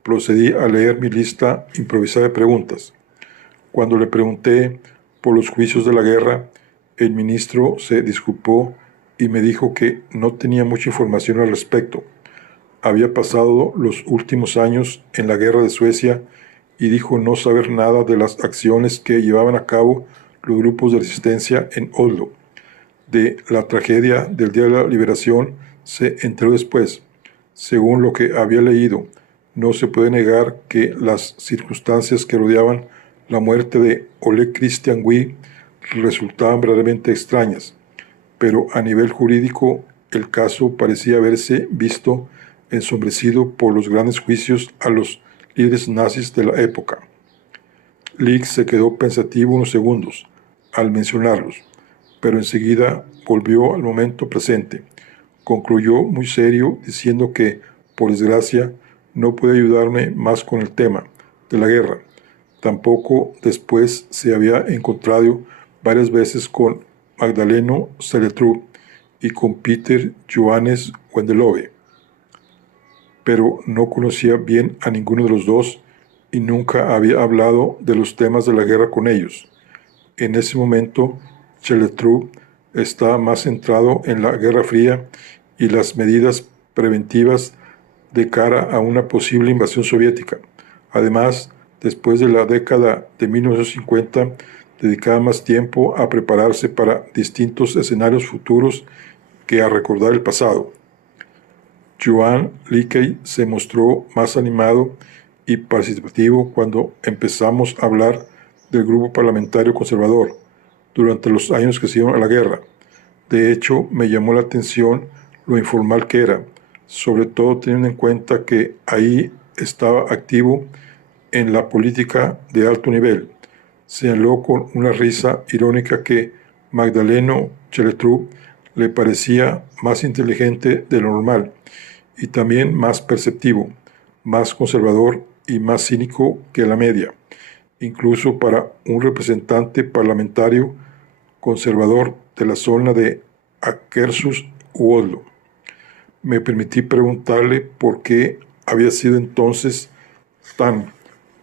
procedí a leer mi lista improvisada de preguntas. Cuando le pregunté por los juicios de la guerra, el ministro se disculpó y me dijo que no tenía mucha información al respecto. Había pasado los últimos años en la guerra de Suecia y dijo no saber nada de las acciones que llevaban a cabo los grupos de resistencia en Oslo. De la tragedia del Día de la Liberación se enteró después. Según lo que había leído, no se puede negar que las circunstancias que rodeaban la muerte de Ole Christian Wieck resultaban verdaderamente extrañas, pero a nivel jurídico el caso parecía haberse visto ensombrecido por los grandes juicios a los líderes nazis de la época. Lick se quedó pensativo unos segundos al mencionarlos, pero enseguida volvió al momento presente. Concluyó muy serio diciendo que, por desgracia, no puede ayudarme más con el tema de la guerra. Tampoco después se había encontrado varias veces con Magdaleno Selletrud y con Peter Johannes Wendelove, pero no conocía bien a ninguno de los dos y nunca había hablado de los temas de la guerra con ellos. En ese momento, Selletrud estaba más centrado en la Guerra Fría y las medidas preventivas de cara a una posible invasión soviética. Además, después de la década de 1950, dedicaba más tiempo a prepararse para distintos escenarios futuros que a recordar el pasado. Johan Lick se mostró más animado y participativo cuando empezamos a hablar del grupo parlamentario conservador durante los años que siguieron a la guerra. De hecho, me llamó la atención lo informal que era, sobre todo teniendo en cuenta que ahí estaba activo en la política de alto nivel. Señaló con una risa irónica que Magdaleno Selletrud le parecía más inteligente de lo normal y también más perceptivo, más conservador y más cínico que la media, incluso para un representante parlamentario conservador de la zona de Akershus u Oslo. Me permití preguntarle por qué había sido entonces tan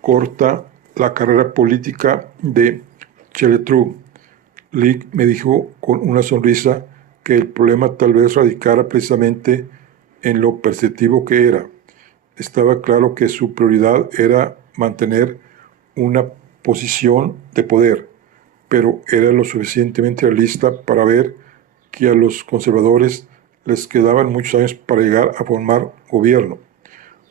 corta la carrera política de Selletrud. Lick me dijo con una sonrisa que el problema tal vez radicara precisamente en lo perceptivo que era. Estaba claro que su prioridad era mantener una posición de poder, pero era lo suficientemente realista para ver que a los conservadores les quedaban muchos años para llegar a formar gobierno.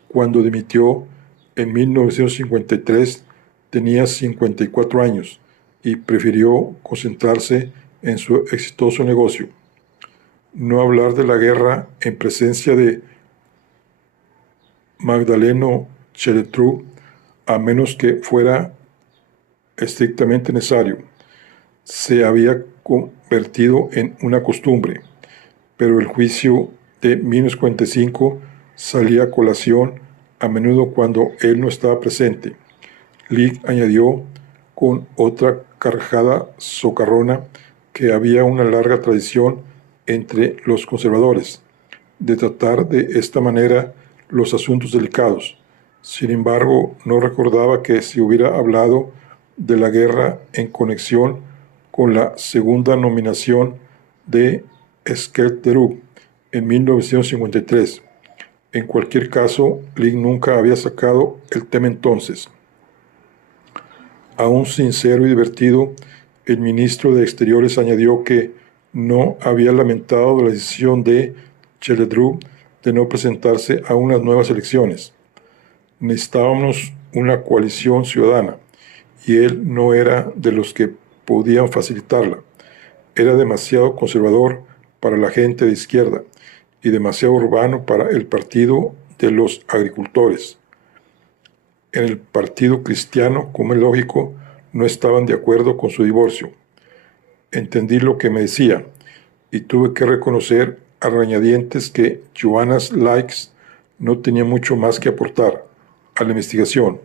Cuando dimitió en 1953 tenía 54 años y prefirió concentrarse en su exitoso negocio. No hablar de la guerra en presencia de Magdaleno Chelletrú, a menos que fuera estrictamente necesario, se había convertido en una costumbre, pero el juicio de 1945 salía a colación a menudo cuando él no estaba presente. Lee añadió con otra carcajada socarrona que había una larga tradición entre los conservadores de tratar de esta manera los asuntos delicados. Sin embargo, no recordaba que se hubiera hablado de la guerra en conexión con la segunda nominación de Skelterud en 1953. En cualquier caso, Lee nunca había sacado el tema entonces. Aún sincero y divertido, el ministro de Exteriores añadió que no había lamentado la decisión de Chelletrú de no presentarse a unas nuevas elecciones. Necesitábamos una coalición ciudadana, y él no era de los que podían facilitarla. Era demasiado conservador para la gente de izquierda y demasiado urbano para el partido de los agricultores. En el Partido Cristiano, como es lógico, no estaban de acuerdo con su divorcio. Entendí lo que me decía y tuve que reconocer a regañadientes que Johannes Likes no tenía mucho más que aportar a la investigación.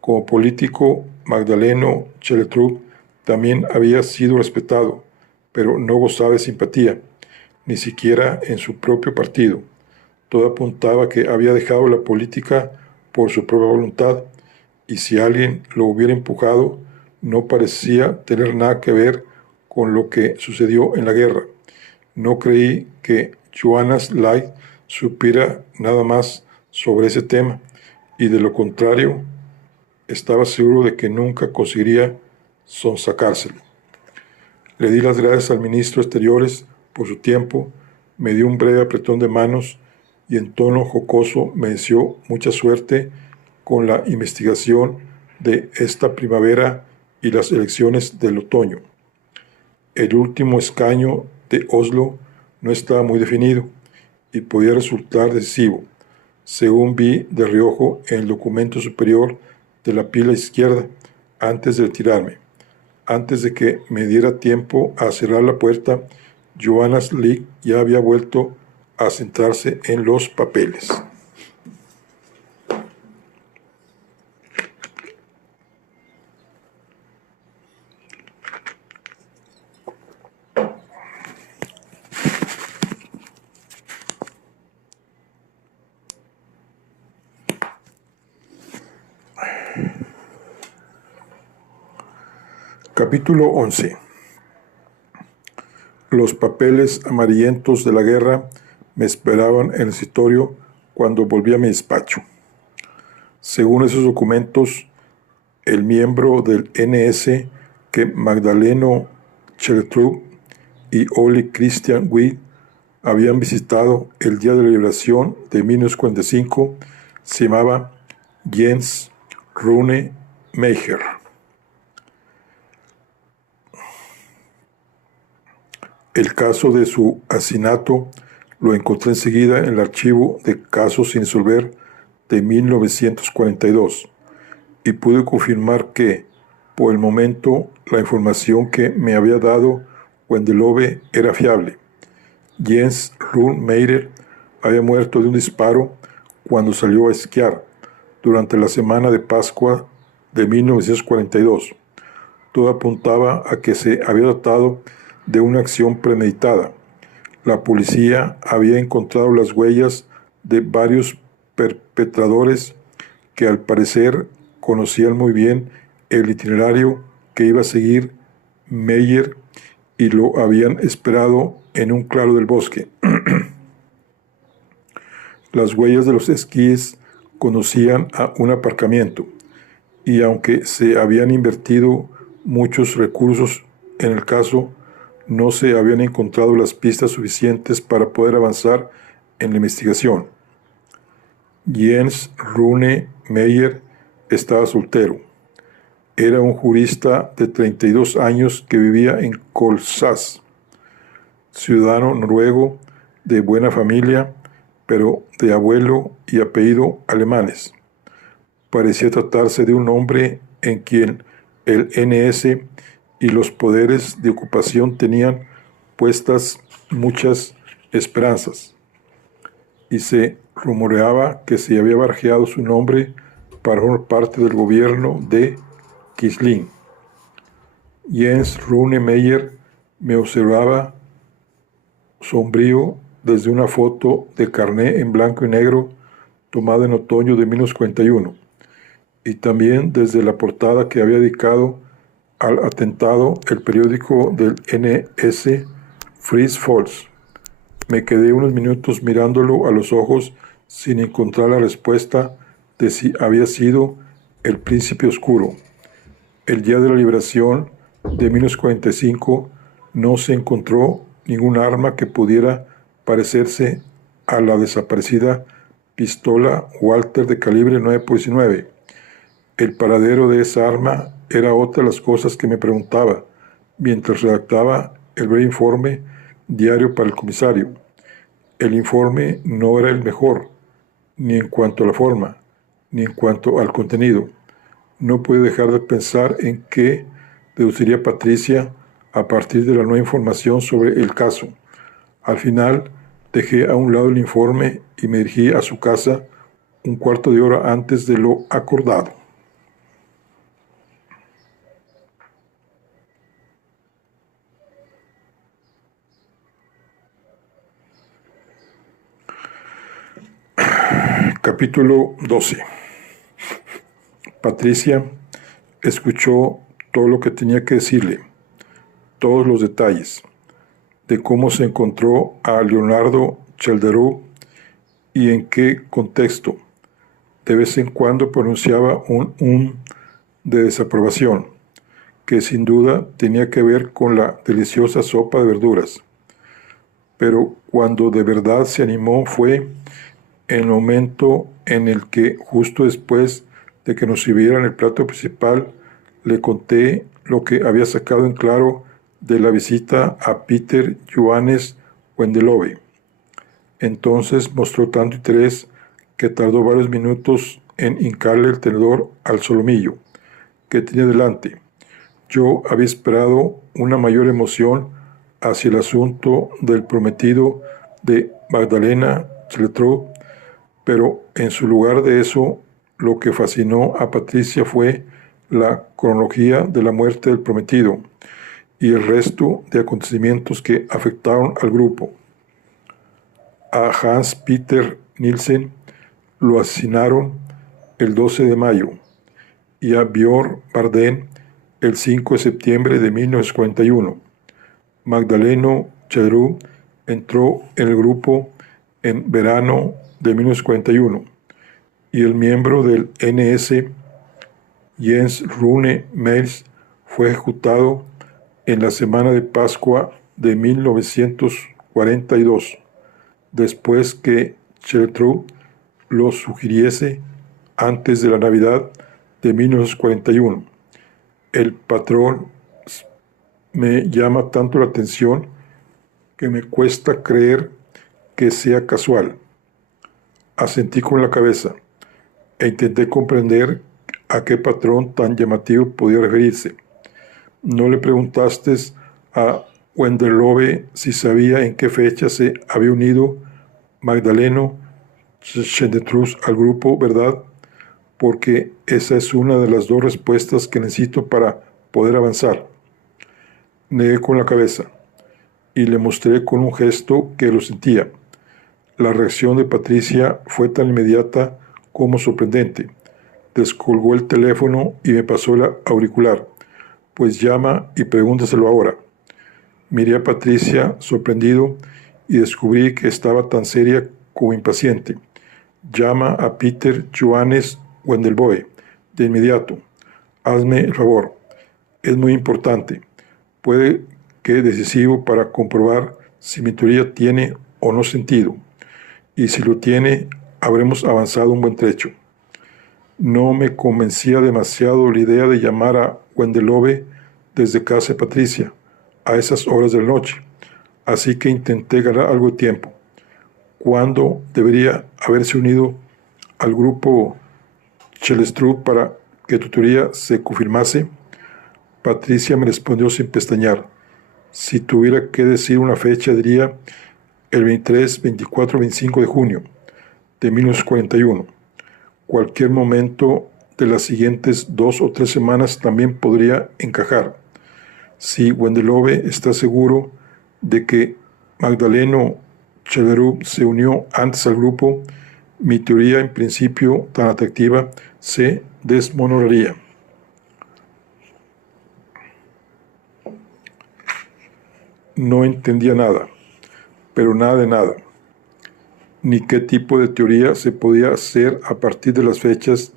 Como político, Magdaleno Chelletrú también había sido respetado, pero no gozaba de simpatía, ni siquiera en su propio partido. Todo apuntaba que había dejado la política por su propia voluntad, y si alguien lo hubiera empujado, no parecía tener nada que ver con lo que sucedió en la guerra. No creí que Johannes Light supiera nada más sobre ese tema, y de lo contrario, estaba seguro de que nunca conseguiría sonsacárselo. Le di las gracias al ministro de Exteriores por su tiempo, me dio un breve apretón de manos y en tono jocoso me deseó mucha suerte con la investigación de esta primavera y las elecciones del otoño. El último escaño de Oslo no estaba muy definido y podía resultar decisivo, según vi de reojo en el documento superior de la pila izquierda antes de retirarme. Antes de que me diera tiempo a cerrar la puerta, Johannes Lick ya había vuelto a centrarse en los papeles. Capítulo 11. Los papeles amarillentos de la guerra me esperaban en el escritorio cuando volví a mi despacho. Según esos documentos, el miembro del NS que Magdaleno Chelletrú y Ole Christian Wiig habían visitado el día de la liberación de 1945 se llamaba Jens Rune Meijer. El caso de su asesinato lo encontré enseguida en el archivo de casos sin resolver de 1942 y pude confirmar que, por el momento, la información que me había dado Wendelove era fiable. Jens Rune Meijer había muerto de un disparo cuando salió a esquiar durante la semana de Pascua de 1942. Todo apuntaba a que se había tratado de una acción premeditada. La policía había encontrado las huellas de varios perpetradores que al parecer conocían muy bien el itinerario que iba a seguir Meijer y lo habían esperado en un claro del bosque. Las huellas de los esquíes conducían a un aparcamiento y aunque se habían invertido muchos recursos en el caso, no se habían encontrado las pistas suficientes para poder avanzar en la investigación. Jens Rune Meyer estaba soltero. Era un jurista de 32 años que vivía en Kolsås, ciudadano noruego de buena familia, pero de abuelo y apellido alemanes. Parecía tratarse de un hombre en quien el NS y los poderes de ocupación tenían puestas muchas esperanzas, y se rumoreaba que se había barajeado su nombre para formar parte del gobierno de Quisling. Jens Rune Meyer me observaba sombrío desde una foto de carné en blanco y negro tomada en otoño de 1941, y también desde la portada que había dedicado al atentado el periódico del NS Fries Falls. Me quedé unos minutos mirándolo a los ojos sin encontrar la respuesta de si había sido el príncipe oscuro. El día de la liberación de 1945 no se encontró ningún arma que pudiera parecerse a la desaparecida pistola Walter de calibre 9x19. El paradero de esa arma era otra de las cosas que me preguntaba mientras redactaba el breve informe diario para el comisario. El informe no era el mejor, ni en cuanto a la forma, ni en cuanto al contenido. No pude dejar de pensar en qué deduciría Patricia a partir de la nueva información sobre el caso. Al final, dejé a un lado el informe y me dirigí a su casa un cuarto de hora antes de lo acordado. Capítulo 12. Patricia escuchó todo lo que tenía que decirle, todos los detalles de cómo se encontró a Leonardo Chalderó y en qué contexto. De vez en cuando pronunciaba un de desaprobación, que sin duda tenía que ver con la deliciosa sopa de verduras. Pero cuando de verdad se animó fue en el momento en el que, justo después de que nos sirvieran el plato principal, le conté lo que había sacado en claro de la visita a Peter Johannes Wendelove. Entonces mostró tanto interés que tardó varios minutos en hincarle el tenedor al solomillo que tenía delante. Yo había esperado una mayor emoción hacia el asunto del prometido de Magdalena Cheltreux, pero en su lugar de eso, lo que fascinó a Patricia fue la cronología de la muerte del prometido y el resto de acontecimientos que afectaron al grupo. A Hans Peter Nielsen lo asesinaron el 12 de mayo y a Björn Bardén el 5 de septiembre de 1941. Magdaleno Cheltreux entró en el grupo en verano de 1941 y el miembro del NS Jens Rune Meyer fue ejecutado en la semana de Pascua de 1942, después que Cheltreux lo sugiriese antes de la Navidad de 1941. El patrón me llama tanto la atención que me cuesta creer que sea casual. Asentí con la cabeza e intenté comprender a qué patrón tan llamativo podía referirse. ¿No le preguntaste a Wendelove si sabía en qué fecha se había unido Magdaleno Cheltreux al grupo, verdad? Porque esa es una de las dos respuestas que necesito para poder avanzar. Negué con la cabeza y le mostré con un gesto que lo sentía. La reacción de Patricia fue tan inmediata como sorprendente. Descolgó el teléfono y me pasó el auricular. Pues llama y pregúntaselo ahora. Miré a Patricia sorprendido y descubrí que estaba tan seria como impaciente. Llama a Peter Johannes Wendelboe de inmediato. Hazme el favor. Es muy importante, puede que decisivo para comprobar si mi teoría tiene o no sentido, y si lo tiene, habremos avanzado un buen trecho. No me convencía demasiado la idea de llamar a Wendelove desde casa de Patricia a esas horas de la noche, así que intenté ganar algo de tiempo. ¿Cuándo debería haberse unido al grupo Chellestrup para que tu teoría se confirmase? Patricia me respondió sin pestañear. Si tuviera que decir una fecha, diría el 23, 24, 25 de junio de 1941. Cualquier momento de las siguientes 2 o 3 semanas también podría encajar. Si Wendelove está seguro de que Magdaleno Chellerup se unió antes al grupo, mi teoría en principio tan atractiva se desmoronaría. No entendía nada, pero nada de nada, ni qué tipo de teoría se podía hacer a partir de las fechas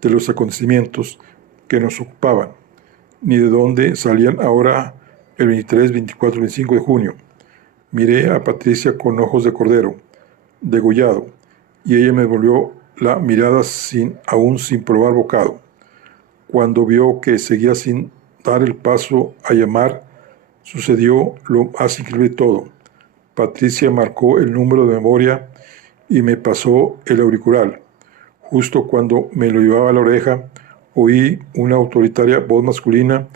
de los acontecimientos que nos ocupaban, ni de dónde salían ahora el 23, 24, 25 de junio. Miré a Patricia con ojos de cordero, degollado, y ella me volvió la mirada aún sin probar bocado. Cuando vio que seguía sin dar el paso a llamar, sucedió lo más increíble de todo. Patricia marcó el número de memoria y me pasó el auricular. Justo cuando me lo llevaba a la oreja, oí una autoritaria voz masculina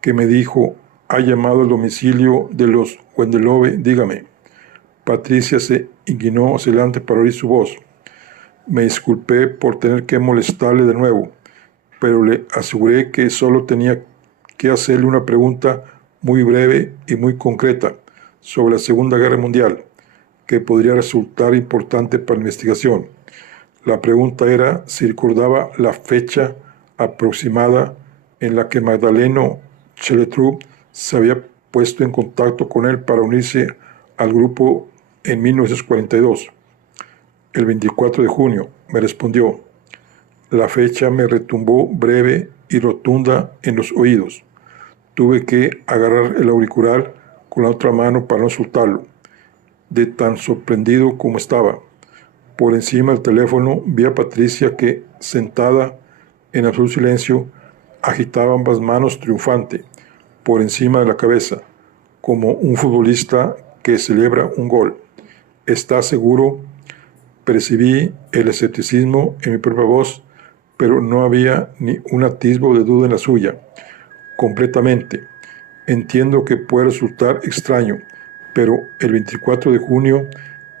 que me dijo: «Ha llamado al domicilio de los Wendelove, dígame». Patricia se inclinó hacia adelante para oír su voz. Me disculpé por tener que molestarle de nuevo, pero le aseguré que solo tenía que hacerle una pregunta muy breve y muy concreta sobre la Segunda Guerra Mundial, que podría resultar importante para la investigación. La pregunta era si recordaba la fecha aproximada en la que Magdaleno Chellestrup se había puesto en contacto con él para unirse al grupo en 1942. El 24 de junio, me respondió. La fecha me retumbó breve y rotunda en los oídos. Tuve que agarrar el auricular con la otra mano para no soltarlo, de tan sorprendido como estaba. Por encima del teléfono vi a Patricia que, sentada en absoluto silencio, agitaba ambas manos triunfante, por encima de la cabeza, como un futbolista que celebra un gol. ¿Estás seguro? Percibí el escepticismo en mi propia voz, pero no había ni un atisbo de duda en la suya. Completamente. Entiendo que puede resultar extraño, pero el 24 de junio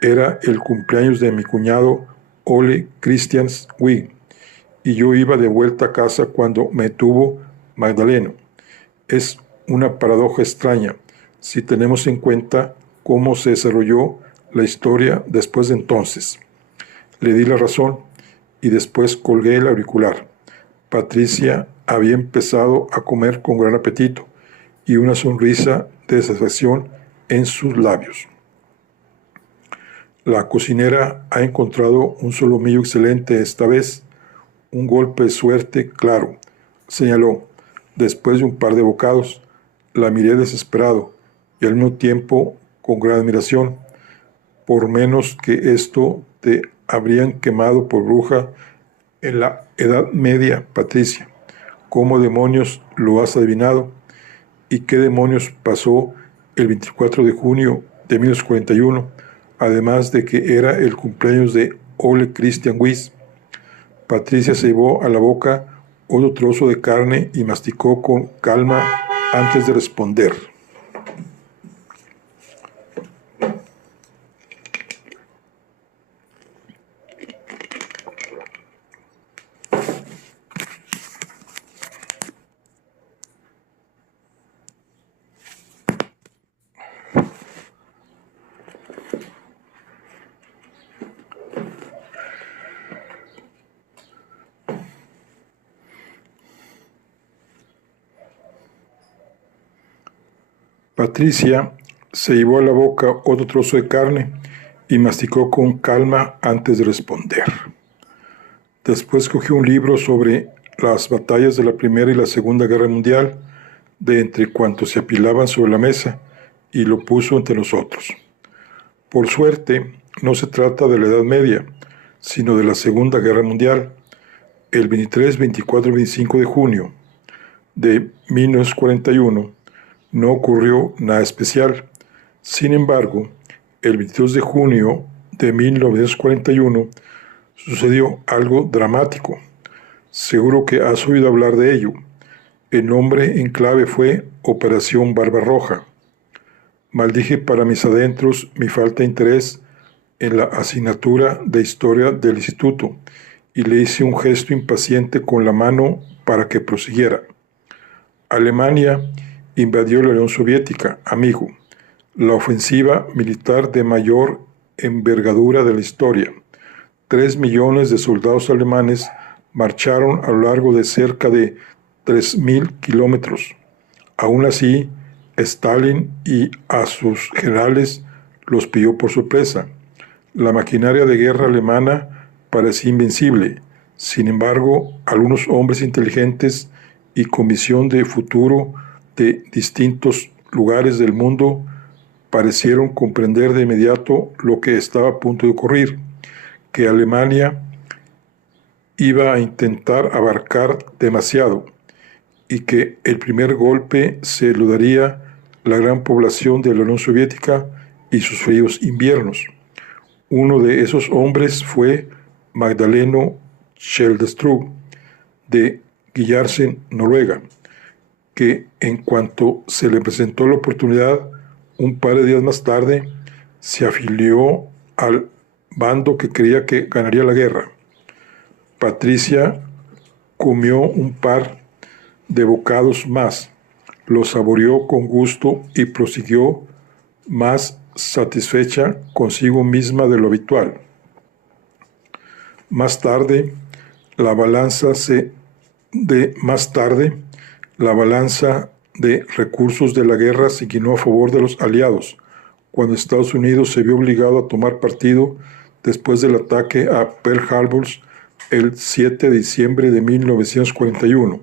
era el cumpleaños de mi cuñado Ole Christians Wig, y yo iba de vuelta a casa cuando me tuvo Magdaleno. Es una paradoja extraña si tenemos en cuenta cómo se desarrolló la historia después de entonces. Le di la razón y después colgué el auricular. Patricia había empezado a comer con gran apetito y una sonrisa de satisfacción en sus labios. La cocinera ha encontrado un solomillo excelente esta vez. Un golpe de suerte, claro, señaló. Después de un par de bocados, la miré desesperado y al mismo tiempo con gran admiración. Por menos que esto te habrían quemado por bruja en la Edad Media, Patricia. ¿Cómo demonios lo has adivinado? ¿Y qué demonios pasó el 24 de junio de 1941, además de que era el cumpleaños de Ole Christian Wyss? Patricia se llevó a la boca otro trozo de carne y masticó con calma antes de responder. Patricia se llevó a la boca otro trozo de carne y masticó con calma antes de responder. Después cogió un libro sobre las batallas de la Primera y la Segunda Guerra Mundial, de entre cuantos se apilaban sobre la mesa y lo puso entre nosotros. Por suerte, no se trata de la Edad Media, sino de la Segunda Guerra Mundial. El 23, 24 y 25 de junio de 1941 no ocurrió nada especial. Sin embargo, el 22 de junio de 1941 sucedió algo dramático. Seguro que has oído hablar de ello. El nombre en clave fue Operación Barbarroja. Maldije para mis adentros mi falta de interés en la asignatura de historia del instituto y le hice un gesto impaciente con la mano para que prosiguiera. Alemania invadió la Unión Soviética, amigo, la ofensiva militar de mayor envergadura de la historia. 3 millones de soldados alemanes marcharon a lo largo de cerca de 3.000 kilómetros. Aún así, Stalin y a sus generales los pilló por sorpresa. La maquinaria de guerra alemana parecía invencible. Sin embargo, algunos hombres inteligentes y con visión de futuro de distintos lugares del mundo parecieron comprender de inmediato lo que estaba a punto de ocurrir, que Alemania iba a intentar abarcar demasiado y que el primer golpe se lo daría la gran población de la Unión Soviética y sus fríos inviernos. Uno de esos hombres fue Magdaleno Schjelderup de Gyärsene, Noruega, que en cuanto se le presentó la oportunidad, un par de días más tarde, se afilió al bando que creía que ganaría la guerra. Patricia comió un par de bocados más, lo saboreó con gusto y prosiguió más satisfecha consigo misma de lo habitual. Más tarde, la balanza de recursos de la guerra se inclinó a favor de los aliados, cuando Estados Unidos se vio obligado a tomar partido después del ataque a Pearl Harbor el 7 de diciembre de 1941.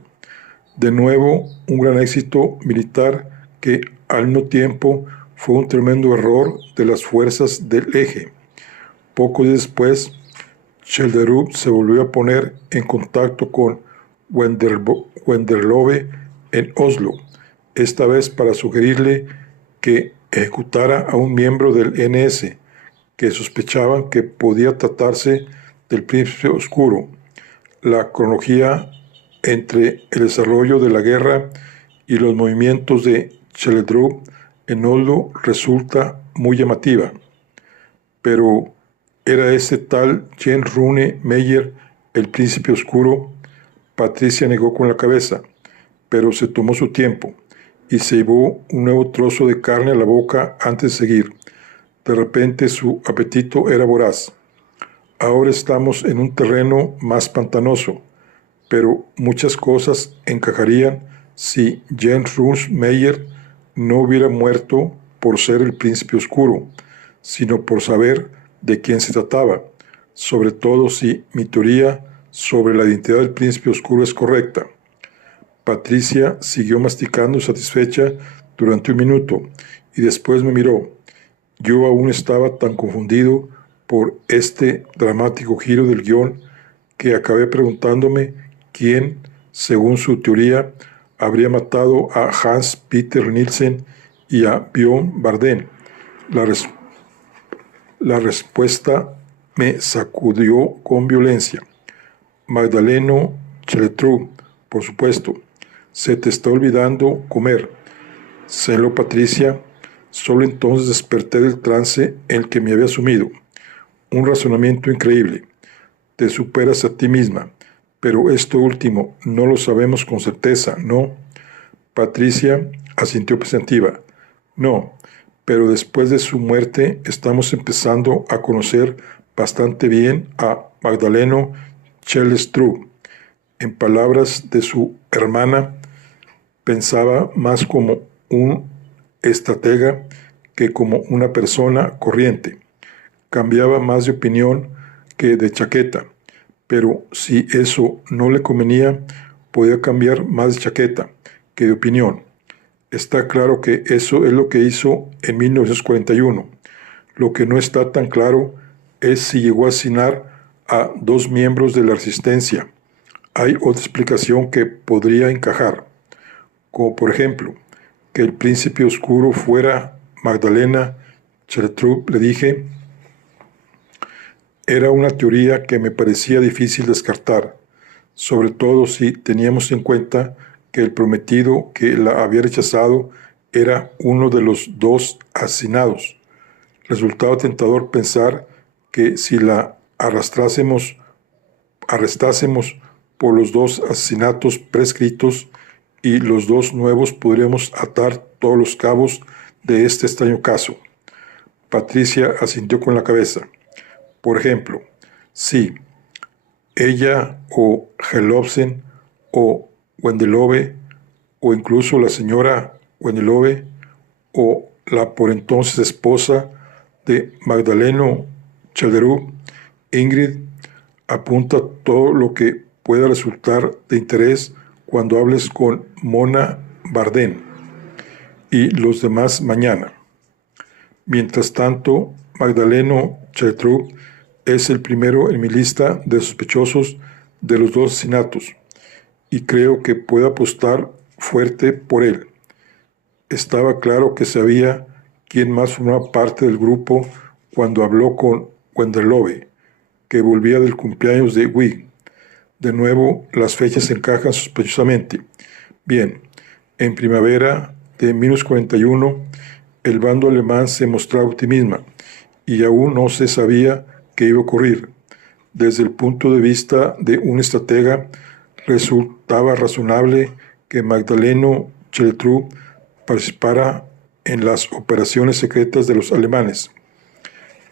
De nuevo, un gran éxito militar que al mismo tiempo fue un tremendo error de las fuerzas del eje. Poco después, Schjelderup se volvió a poner en contacto con Wenderlove en Oslo, esta vez para sugerirle que ejecutara a un miembro del NS, que sospechaban que podía tratarse del Príncipe Oscuro. La cronología entre el desarrollo de la guerra y los movimientos de Schjelderup en Oslo resulta muy llamativa. Pero ¿era ese tal Jens Rune Meyer el Príncipe Oscuro? Patricia negó con la cabeza, pero se tomó su tiempo y se llevó un nuevo trozo de carne a la boca antes de seguir. De repente su apetito era voraz. Ahora estamos en un terreno más pantanoso, pero muchas cosas encajarían si Jens Rune Meyer no hubiera muerto por ser el Príncipe Oscuro, sino por saber de quién se trataba, sobre todo si mi teoría sobre la identidad del Príncipe Oscuro es correcta. Patricia siguió masticando satisfecha durante un minuto y después me miró. Yo aún estaba tan confundido por este dramático giro del guión que acabé preguntándome quién, según su teoría, habría matado a Hans Peter Nielsen y a Björn Bardem. La respuesta me sacudió con violencia. Magdaleno Schjelderup, por supuesto. Se te está olvidando comer. Celó Patricia. Solo entonces desperté del trance en el que me había sumido. Un razonamiento increíble. Te superas a ti misma. Pero esto último no lo sabemos con certeza, ¿no? Patricia asintió pensativa. No, pero después de su muerte estamos empezando a conocer bastante bien a Magdaleno Schjelderup. En palabras de su hermana, pensaba más como un estratega que como una persona corriente. Cambiaba más de opinión que de chaqueta, pero si eso no le convenía, podía cambiar más de chaqueta que de opinión. Está claro que eso es lo que hizo en 1941. Lo que no está tan claro es si llegó a asesinar a 2 miembros de la resistencia. Hay otra explicación que podría encajar, como por ejemplo, que el príncipe oscuro fuera Magdalena Chertrup, le dije. Era una teoría que me parecía difícil descartar, sobre todo si teníamos en cuenta que el prometido que la había rechazado era uno de los 2 asesinados. Resultaba tentador pensar que si la arrestásemos por los 2 asesinatos prescritos y los 2 nuevos, podríamos atar todos los cabos de este extraño caso. Patricia asintió con la cabeza. Por ejemplo, si ella o Gelovsen o Wendelove o incluso la señora Wendelove o la por entonces esposa de Magdaleno Chalderup, Ingrid, apunta todo lo que pueda resultar de interés cuando hables con Mona Bardén y los demás mañana. Mientras tanto, Magdaleno Chalderup es el primero en mi lista de sospechosos de los 2 asesinatos y creo que puedo apostar fuerte por él. Estaba claro que sabía quién más formaba parte del grupo cuando habló con Wendelove, que volvía del cumpleaños de Wig. De nuevo, las fechas encajan sospechosamente. Bien, en primavera de 1941, el bando alemán se mostraba optimista y aún no se sabía qué iba a ocurrir. Desde el punto de vista de un estratega, resultaba razonable que Magdaleno Cheltrup participara en las operaciones secretas de los alemanes.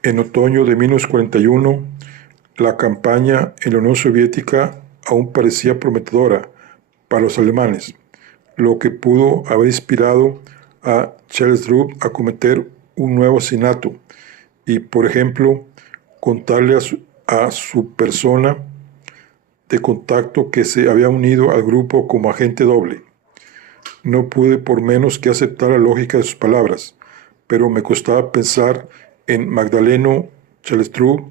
En otoño de 1941, la campaña en la Unión Soviética aún parecía prometedora para los alemanes, lo que pudo haber inspirado a Cheltrup a cometer un nuevo asesinato y, por ejemplo, contarle a su persona de contacto que se había unido al grupo como agente doble. No pude por menos que aceptar la lógica de sus palabras, pero me costaba pensar en Magdaleno Cheltrup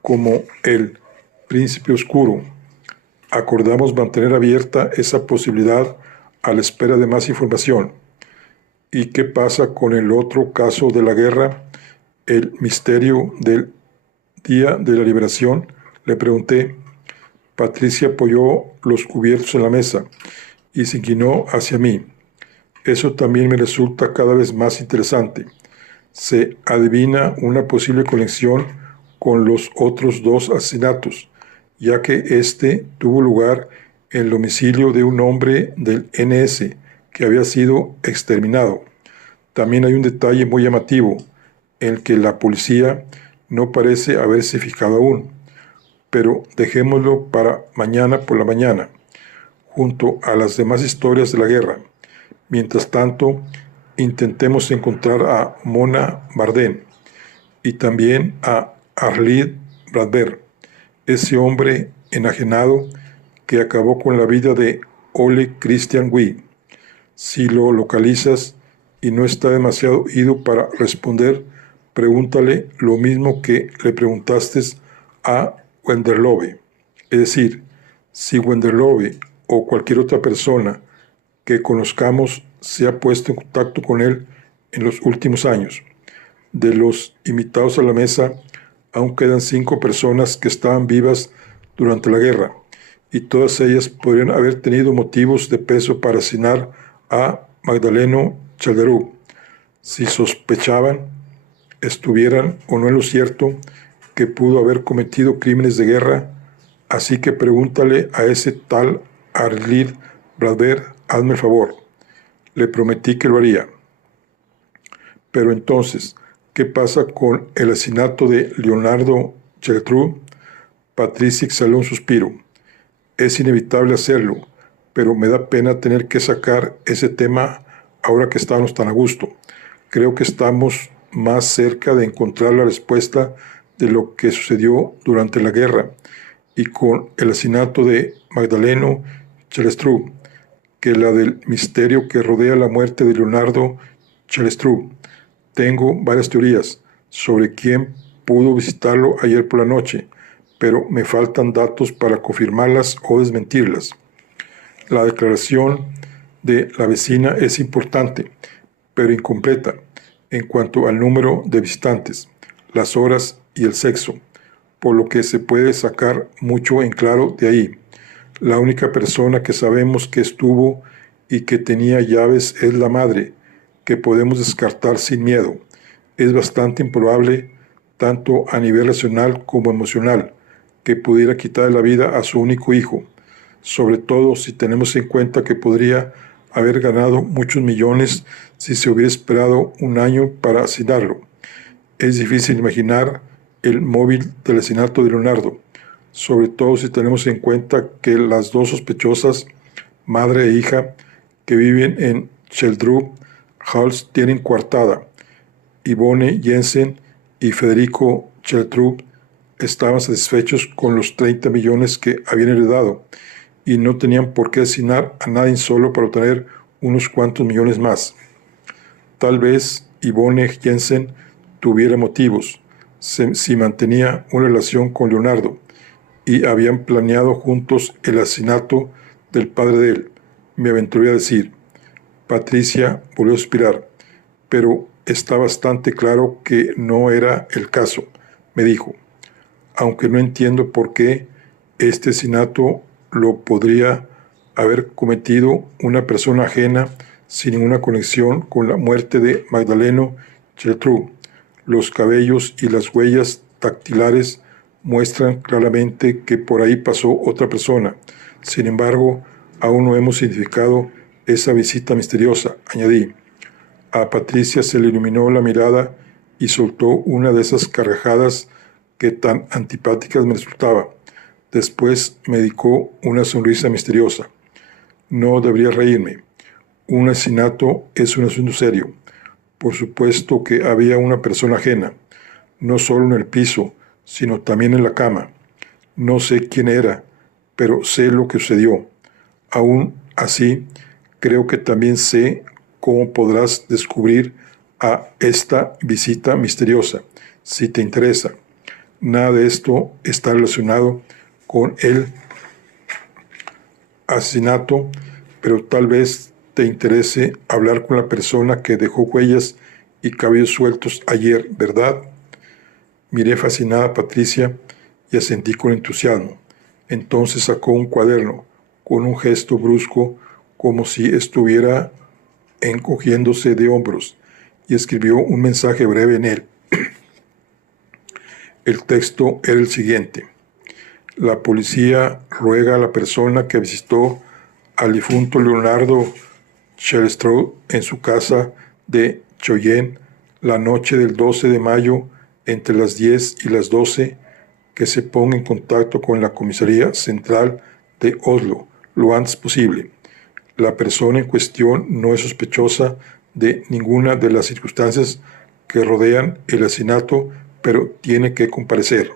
como el príncipe oscuro. Acordamos mantener abierta esa posibilidad a la espera de más información. ¿Y qué pasa con el otro caso de la guerra, el misterio del Día de la Liberación? Le pregunté. Patricia apoyó los cubiertos en la mesa y se inclinó hacia mí. Eso también me resulta cada vez más interesante. Se adivina una posible conexión con los otros 2 asesinatos, ya que este tuvo lugar en el domicilio de un hombre del NS que había sido exterminado. También hay un detalle muy llamativo, en el que la policía no parece haberse fijado aún, pero dejémoslo para mañana por la mañana, junto a las demás historias de la guerra. Mientras tanto, intentemos encontrar a Mona Bardén y también a Arlid Bradberg, ese hombre enajenado que acabó con la vida de Ole Christian Wig. Si lo localizas y no está demasiado ido para responder, pregúntale lo mismo que le preguntaste a Wendelove. Es decir, si Wendelove o cualquier otra persona que conozcamos se ha puesto en contacto con él en los últimos años. De los invitados a la mesa, aún quedan 5 personas que estaban vivas durante la guerra, y todas ellas podrían haber tenido motivos de peso para asesinar a Magdaleno Chalderup. Si sospechaban, estuvieran o no en lo cierto, que pudo haber cometido crímenes de guerra, así que pregúntale a ese tal Arlid Bradberg, hazme el favor. Le prometí que lo haría. Pero entonces, ¿qué pasa con el asesinato de Leonardo Cheltrup? Patricia exhaló un suspiro. Es inevitable hacerlo, pero me da pena tener que sacar ese tema ahora que estamos tan a gusto. Creo que estamos más cerca de encontrar la respuesta de lo que sucedió durante la guerra y con el asesinato de Magdaleno Cheltrup, que la del misterio que rodea la muerte de Leonardo Chellestrup. Tengo varias teorías sobre quién pudo visitarlo ayer por la noche, pero me faltan datos para confirmarlas o desmentirlas. La declaración de la vecina es importante, pero incompleta en cuanto al número de visitantes, las horas y el sexo, por lo que se puede sacar mucho en claro de ahí. La única persona que sabemos que estuvo y que tenía llaves es la madre, que podemos descartar sin miedo. Es bastante improbable, tanto a nivel racional como emocional, que pudiera quitar la vida a su único hijo, sobre todo si tenemos en cuenta que podría haber ganado muchos millones si se hubiera esperado un año para asesinarlo. Es difícil imaginar el móvil del asesinato de Leonardo, sobre todo si tenemos en cuenta que las dos sospechosas, madre e hija, que viven en Sheldrup Halls tienen coartada. Yvonne Jensen y Federico Sheldrup estaban satisfechos con los 30 millones que habían heredado y no tenían por qué asesinar a nadie solo para obtener unos cuantos millones más. Tal vez Yvonne Jensen tuviera motivos si mantenía una relación con Leonardo y habían planeado juntos el asesinato del padre de él, me aventuré a decir. Patricia volvió a suspirar, pero está bastante claro que no era el caso, me dijo, aunque no entiendo por qué este asesinato lo podría haber cometido una persona ajena sin ninguna conexión con la muerte de Magdaleno Chellestrup. Los cabellos y las huellas dactilares muestran claramente que por ahí pasó otra persona. Sin embargo, aún no hemos identificado esa visita misteriosa, añadí. A Patricia se le iluminó la mirada y soltó una de esas carcajadas que tan antipáticas me resultaba. Después me dedicó una sonrisa misteriosa. No debería reírme. Un asesinato es un asunto serio. Por supuesto que había una persona ajena, no solo en el piso, sino también en la cama. No sé quién era, pero sé lo que sucedió. Aún así, creo que también sé cómo podrás descubrir a esta visita misteriosa, si te interesa. Nada de esto está relacionado con el asesinato, pero tal vez te interese hablar con la persona que dejó huellas y cabellos sueltos ayer, ¿verdad? Miré fascinada a Patricia y asentí con entusiasmo. Entonces sacó un cuaderno con un gesto brusco, como si estuviera encogiéndose de hombros, y escribió un mensaje breve en él. El texto era el siguiente. La policía ruega a la persona que visitó al difunto Leonardo Chellestrup en su casa de Cheyenne la noche del 12 de mayo entre las 10 y las 12 que se ponga en contacto con la comisaría central de Oslo lo antes posible. La persona en cuestión no es sospechosa de ninguna de las circunstancias que rodean el asesinato, pero tiene que comparecer.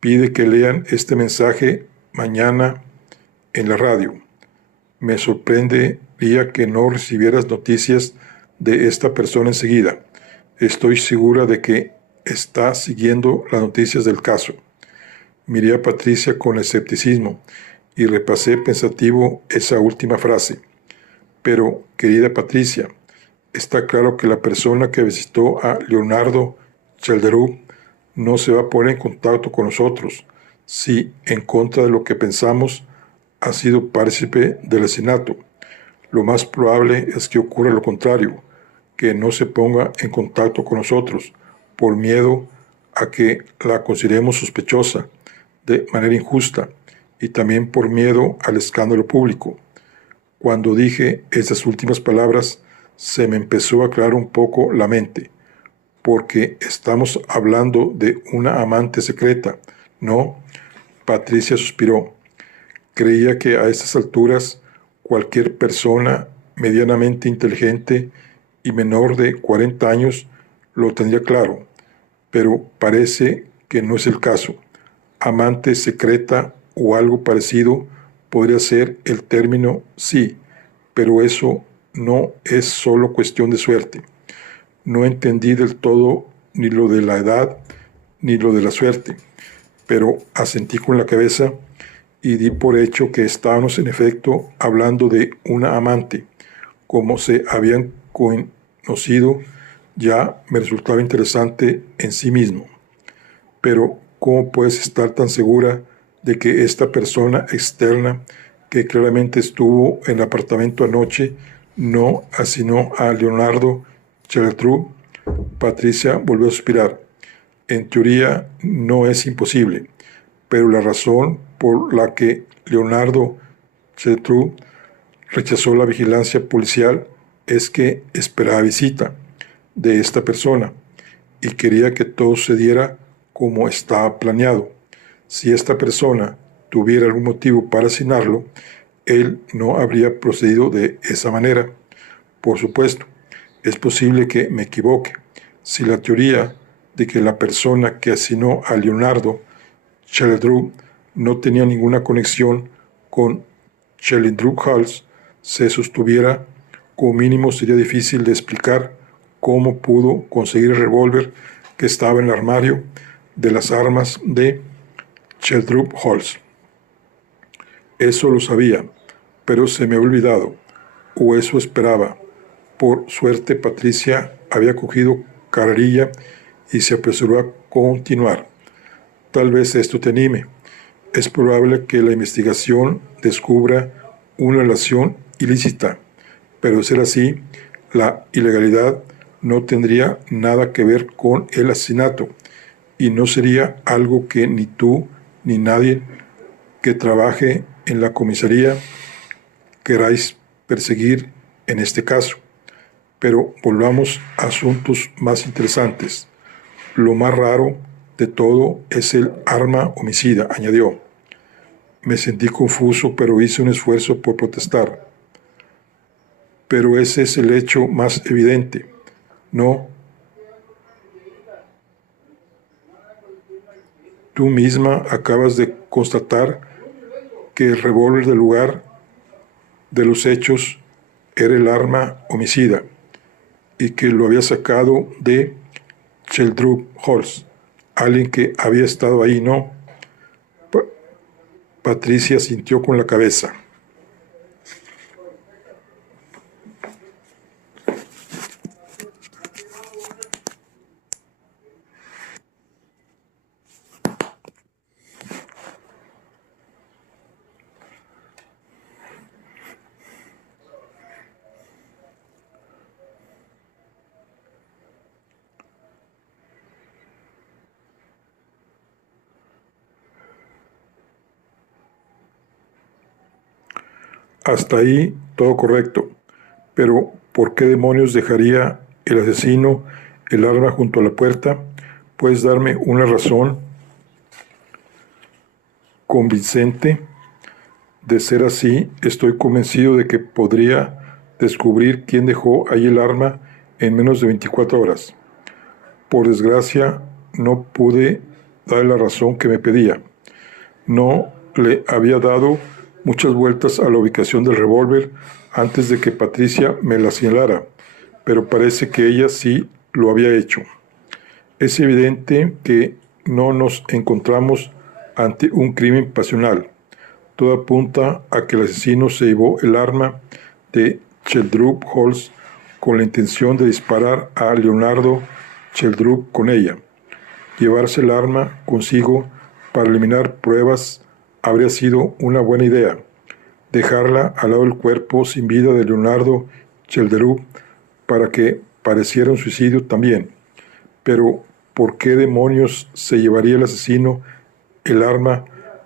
Pide que lean este mensaje mañana en la radio. Me sorprendería que no recibieras noticias de esta persona enseguida. Estoy segura de que está siguiendo las noticias del caso. Miré a Patricia con escepticismo y repasé pensativo esa última frase. Pero, querida Patricia, está claro que la persona que visitó a Leonardo Chellestrup no se va a poner en contacto con nosotros si, en contra de lo que pensamos, ha sido partícipe del asesinato. Lo más probable es que ocurra lo contrario, que no se ponga en contacto con nosotros por miedo a que la consideremos sospechosa de manera injusta y también por miedo al escándalo público. Cuando dije esas últimas palabras, se me empezó a aclarar un poco la mente, porque estamos hablando de una amante secreta, ¿no? Patricia suspiró. Creía que a estas alturas cualquier persona medianamente inteligente y menor de 40 años lo tendría claro, pero parece que no es el caso. Amante secreta o algo parecido podría ser el término sí, pero eso no es solo cuestión de suerte. No entendí del todo ni lo de la edad ni lo de la suerte, pero asentí con la cabeza y di por hecho que estábamos en efecto hablando de una amante. Como se habían conocido, ya me resultaba interesante en sí mismo. Pero, ¿cómo puedes estar tan segura de que esta persona externa que claramente estuvo en el apartamento anoche no asesinó a Leonardo Chaltrú? Patricia volvió a suspirar. En teoría no es imposible, pero la razón por la que Leonardo Chaltrú rechazó la vigilancia policial es que esperaba visita de esta persona y quería que todo sucediera como estaba planeado. Si esta persona tuviera algún motivo para asesinarlo, él no habría procedido de esa manera. Por supuesto, es posible que me equivoque. Si la teoría de que la persona que asesinó a Leonardo Chaltrú no tenía ninguna conexión con Chaltrú Halls se sostuviera, como mínimo sería difícil de explicar cómo pudo conseguir el revólver que estaba en el armario de las armas de Chaltrú Halls. Eso lo sabía, pero se me había olvidado, o eso esperaba. Por suerte, Patricia había cogido carrerilla y se apresuró a continuar. Tal vez esto te anime. Es probable que la investigación descubra una relación ilícita, pero de ser así, la ilegalidad no tendría nada que ver con el asesinato y no sería algo que ni tú ni nadie que trabaje en la comisaría queráis perseguir en este caso. Pero volvamos a asuntos más interesantes. Lo más raro de todo es el arma homicida, añadió. Me sentí confuso, pero hice un esfuerzo por protestar. Pero ese es el hecho más evidente. No. Tú misma acabas de constatar que el revólver del lugar de los hechos era el arma homicida y que lo había sacado de Chaltrú Halls, alguien que había estado ahí, ¿no? Patricia sintió con la cabeza. Hasta ahí todo correcto, pero ¿por qué demonios dejaría el asesino el arma junto a la puerta? ¿Puedes darme una razón convincente? De ser así, estoy convencido de que podría descubrir quién dejó ahí el arma en menos de 24 horas. Por desgracia, no pude darle la razón que me pedía. No le había dado muchas vueltas a la ubicación del revólver antes de que Patricia me la señalara, pero parece que ella sí lo había hecho. Es evidente que no nos encontramos ante un crimen pasional. Todo apunta a que el asesino se llevó el arma de Chaltrú Halls con la intención de disparar a Leonardo Chaltrú con ella. Llevarse el arma consigo para eliminar pruebas habría sido una buena idea. Dejarla al lado del cuerpo sin vida de Leonardo Chaltrú para que pareciera un suicidio también. Pero, ¿por qué demonios se llevaría el asesino el arma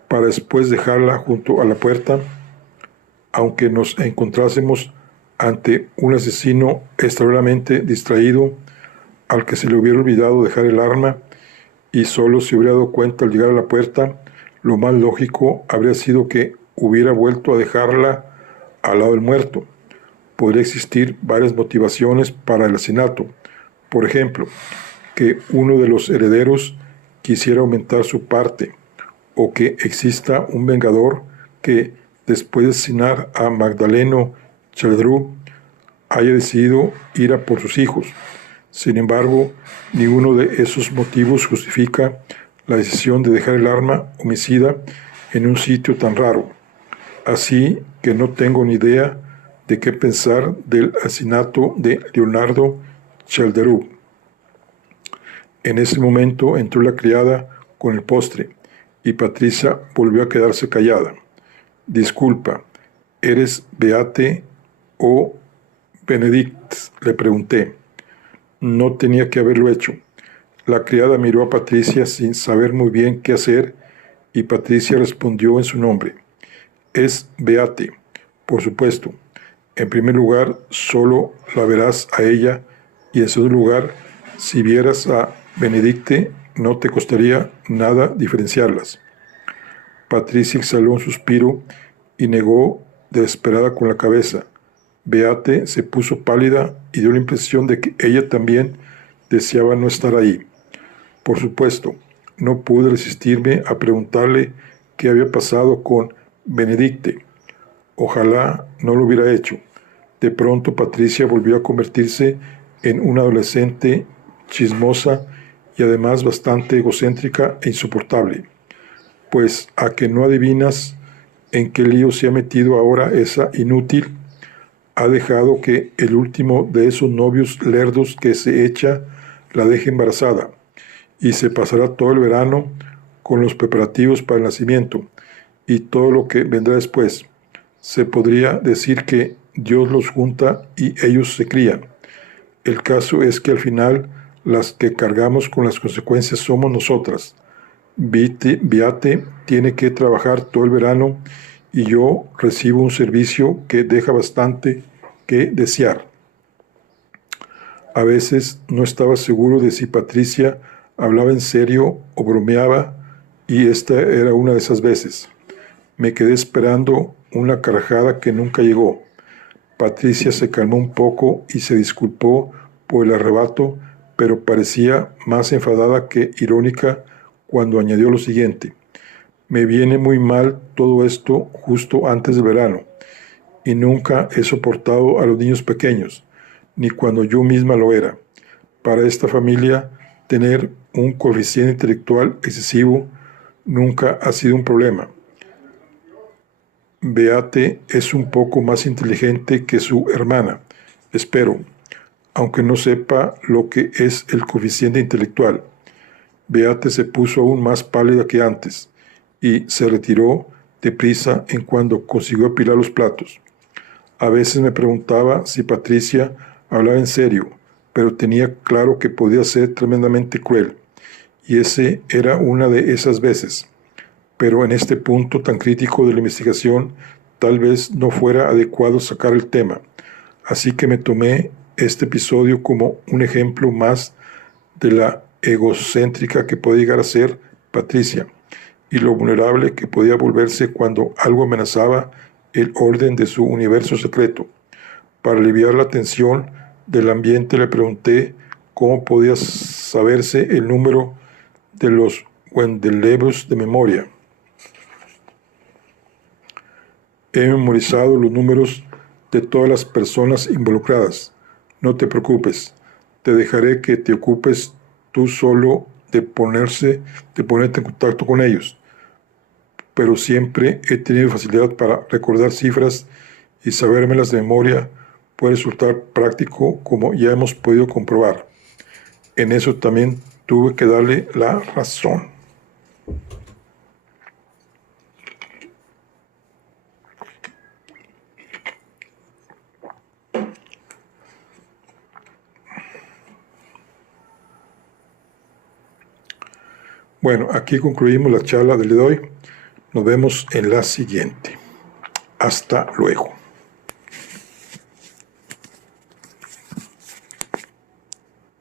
para después dejarla junto a la puerta? Aunque nos encontrásemos ante un asesino extraordinariamente distraído, al que se le hubiera olvidado dejar el arma y solo se hubiera dado cuenta al llegar a la puerta, lo más lógico habría sido que hubiera vuelto a dejarla al lado del muerto. Podría existir varias motivaciones para el asesinato. Por ejemplo, que uno de los herederos quisiera aumentar su parte, o que exista un vengador que después de asesinar a Magdaleno Chalderú, haya decidido ir a por sus hijos. Sin embargo, ninguno de esos motivos justifica la decisión de dejar el arma homicida en un sitio tan raro. Así que no tengo ni idea de qué pensar del asesinato de Leonardo Chalderú. En ese momento entró la criada con el postre y Patricia volvió a quedarse callada. Disculpa, ¿eres Beate o Benedict?, le pregunté. No tenía que haberlo hecho. La criada miró a Patricia sin saber muy bien qué hacer y Patricia respondió en su nombre. Es Beate, por supuesto. En primer lugar, solo la verás a ella y en segundo lugar, si vieras a Benedicte, no te costaría nada diferenciarlas. Patricia exhaló un suspiro y negó desesperada con la cabeza. Beate se puso pálida y dio la impresión de que ella también deseaba no estar ahí. Por supuesto, no pude resistirme a preguntarle qué había pasado con Benedicte. Ojalá no lo hubiera hecho. De pronto Patricia volvió a convertirse en una adolescente chismosa y además bastante egocéntrica e insoportable. Pues a que no adivinas en qué lío se ha metido ahora esa inútil. Ha dejado que el último de esos novios lerdos que se echa la deje embarazada y se pasará todo el verano con los preparativos para el nacimiento y todo lo que vendrá después. Se podría decir que Dios los junta y ellos se crían. El caso es que al final las que cargamos con las consecuencias somos nosotras. Beate tiene que trabajar todo el verano y yo recibo un servicio que deja bastante que desear. A veces no estaba seguro de si Patricia hablaba en serio o bromeaba, y esta era una de esas veces. Me quedé esperando una carcajada que nunca llegó. Patricia se calmó un poco y se disculpó por el arrebato, pero parecía más enfadada que irónica cuando añadió lo siguiente. Me viene muy mal todo esto justo antes del verano, y nunca he soportado a los niños pequeños, ni cuando yo misma lo era. Para esta familia, tener un coeficiente intelectual excesivo nunca ha sido un problema. Beate es un poco más inteligente que su hermana, espero, aunque no sepa lo que es el coeficiente intelectual. Beate se puso aún más pálida que antes y se retiró deprisa en cuando consiguió apilar los platos. A veces me preguntaba si Patricia hablaba en serio, pero tenía claro que podía ser tremendamente cruel, y ese era una de esas veces. Pero en este punto tan crítico de la investigación, tal vez no fuera adecuado sacar el tema, así que me tomé este episodio como un ejemplo más de la egocéntrica que podía llegar a ser Patricia, y lo vulnerable que podía volverse cuando algo amenazaba el orden de su universo secreto. Para aliviar la tensión del ambiente le pregunté cómo podía saberse el número de los Wendeleus de memoria. He memorizado los números de todas las personas involucradas. No te preocupes, te dejaré que te ocupes tú solo de ponerte en contacto con ellos. Pero siempre he tenido facilidad para recordar cifras y sabérmelas de memoria puede resultar práctico, como ya hemos podido comprobar. En eso también tuve que darle la razón. Bueno, aquí concluimos la charla del día de hoy. Nos vemos en la siguiente. Hasta luego.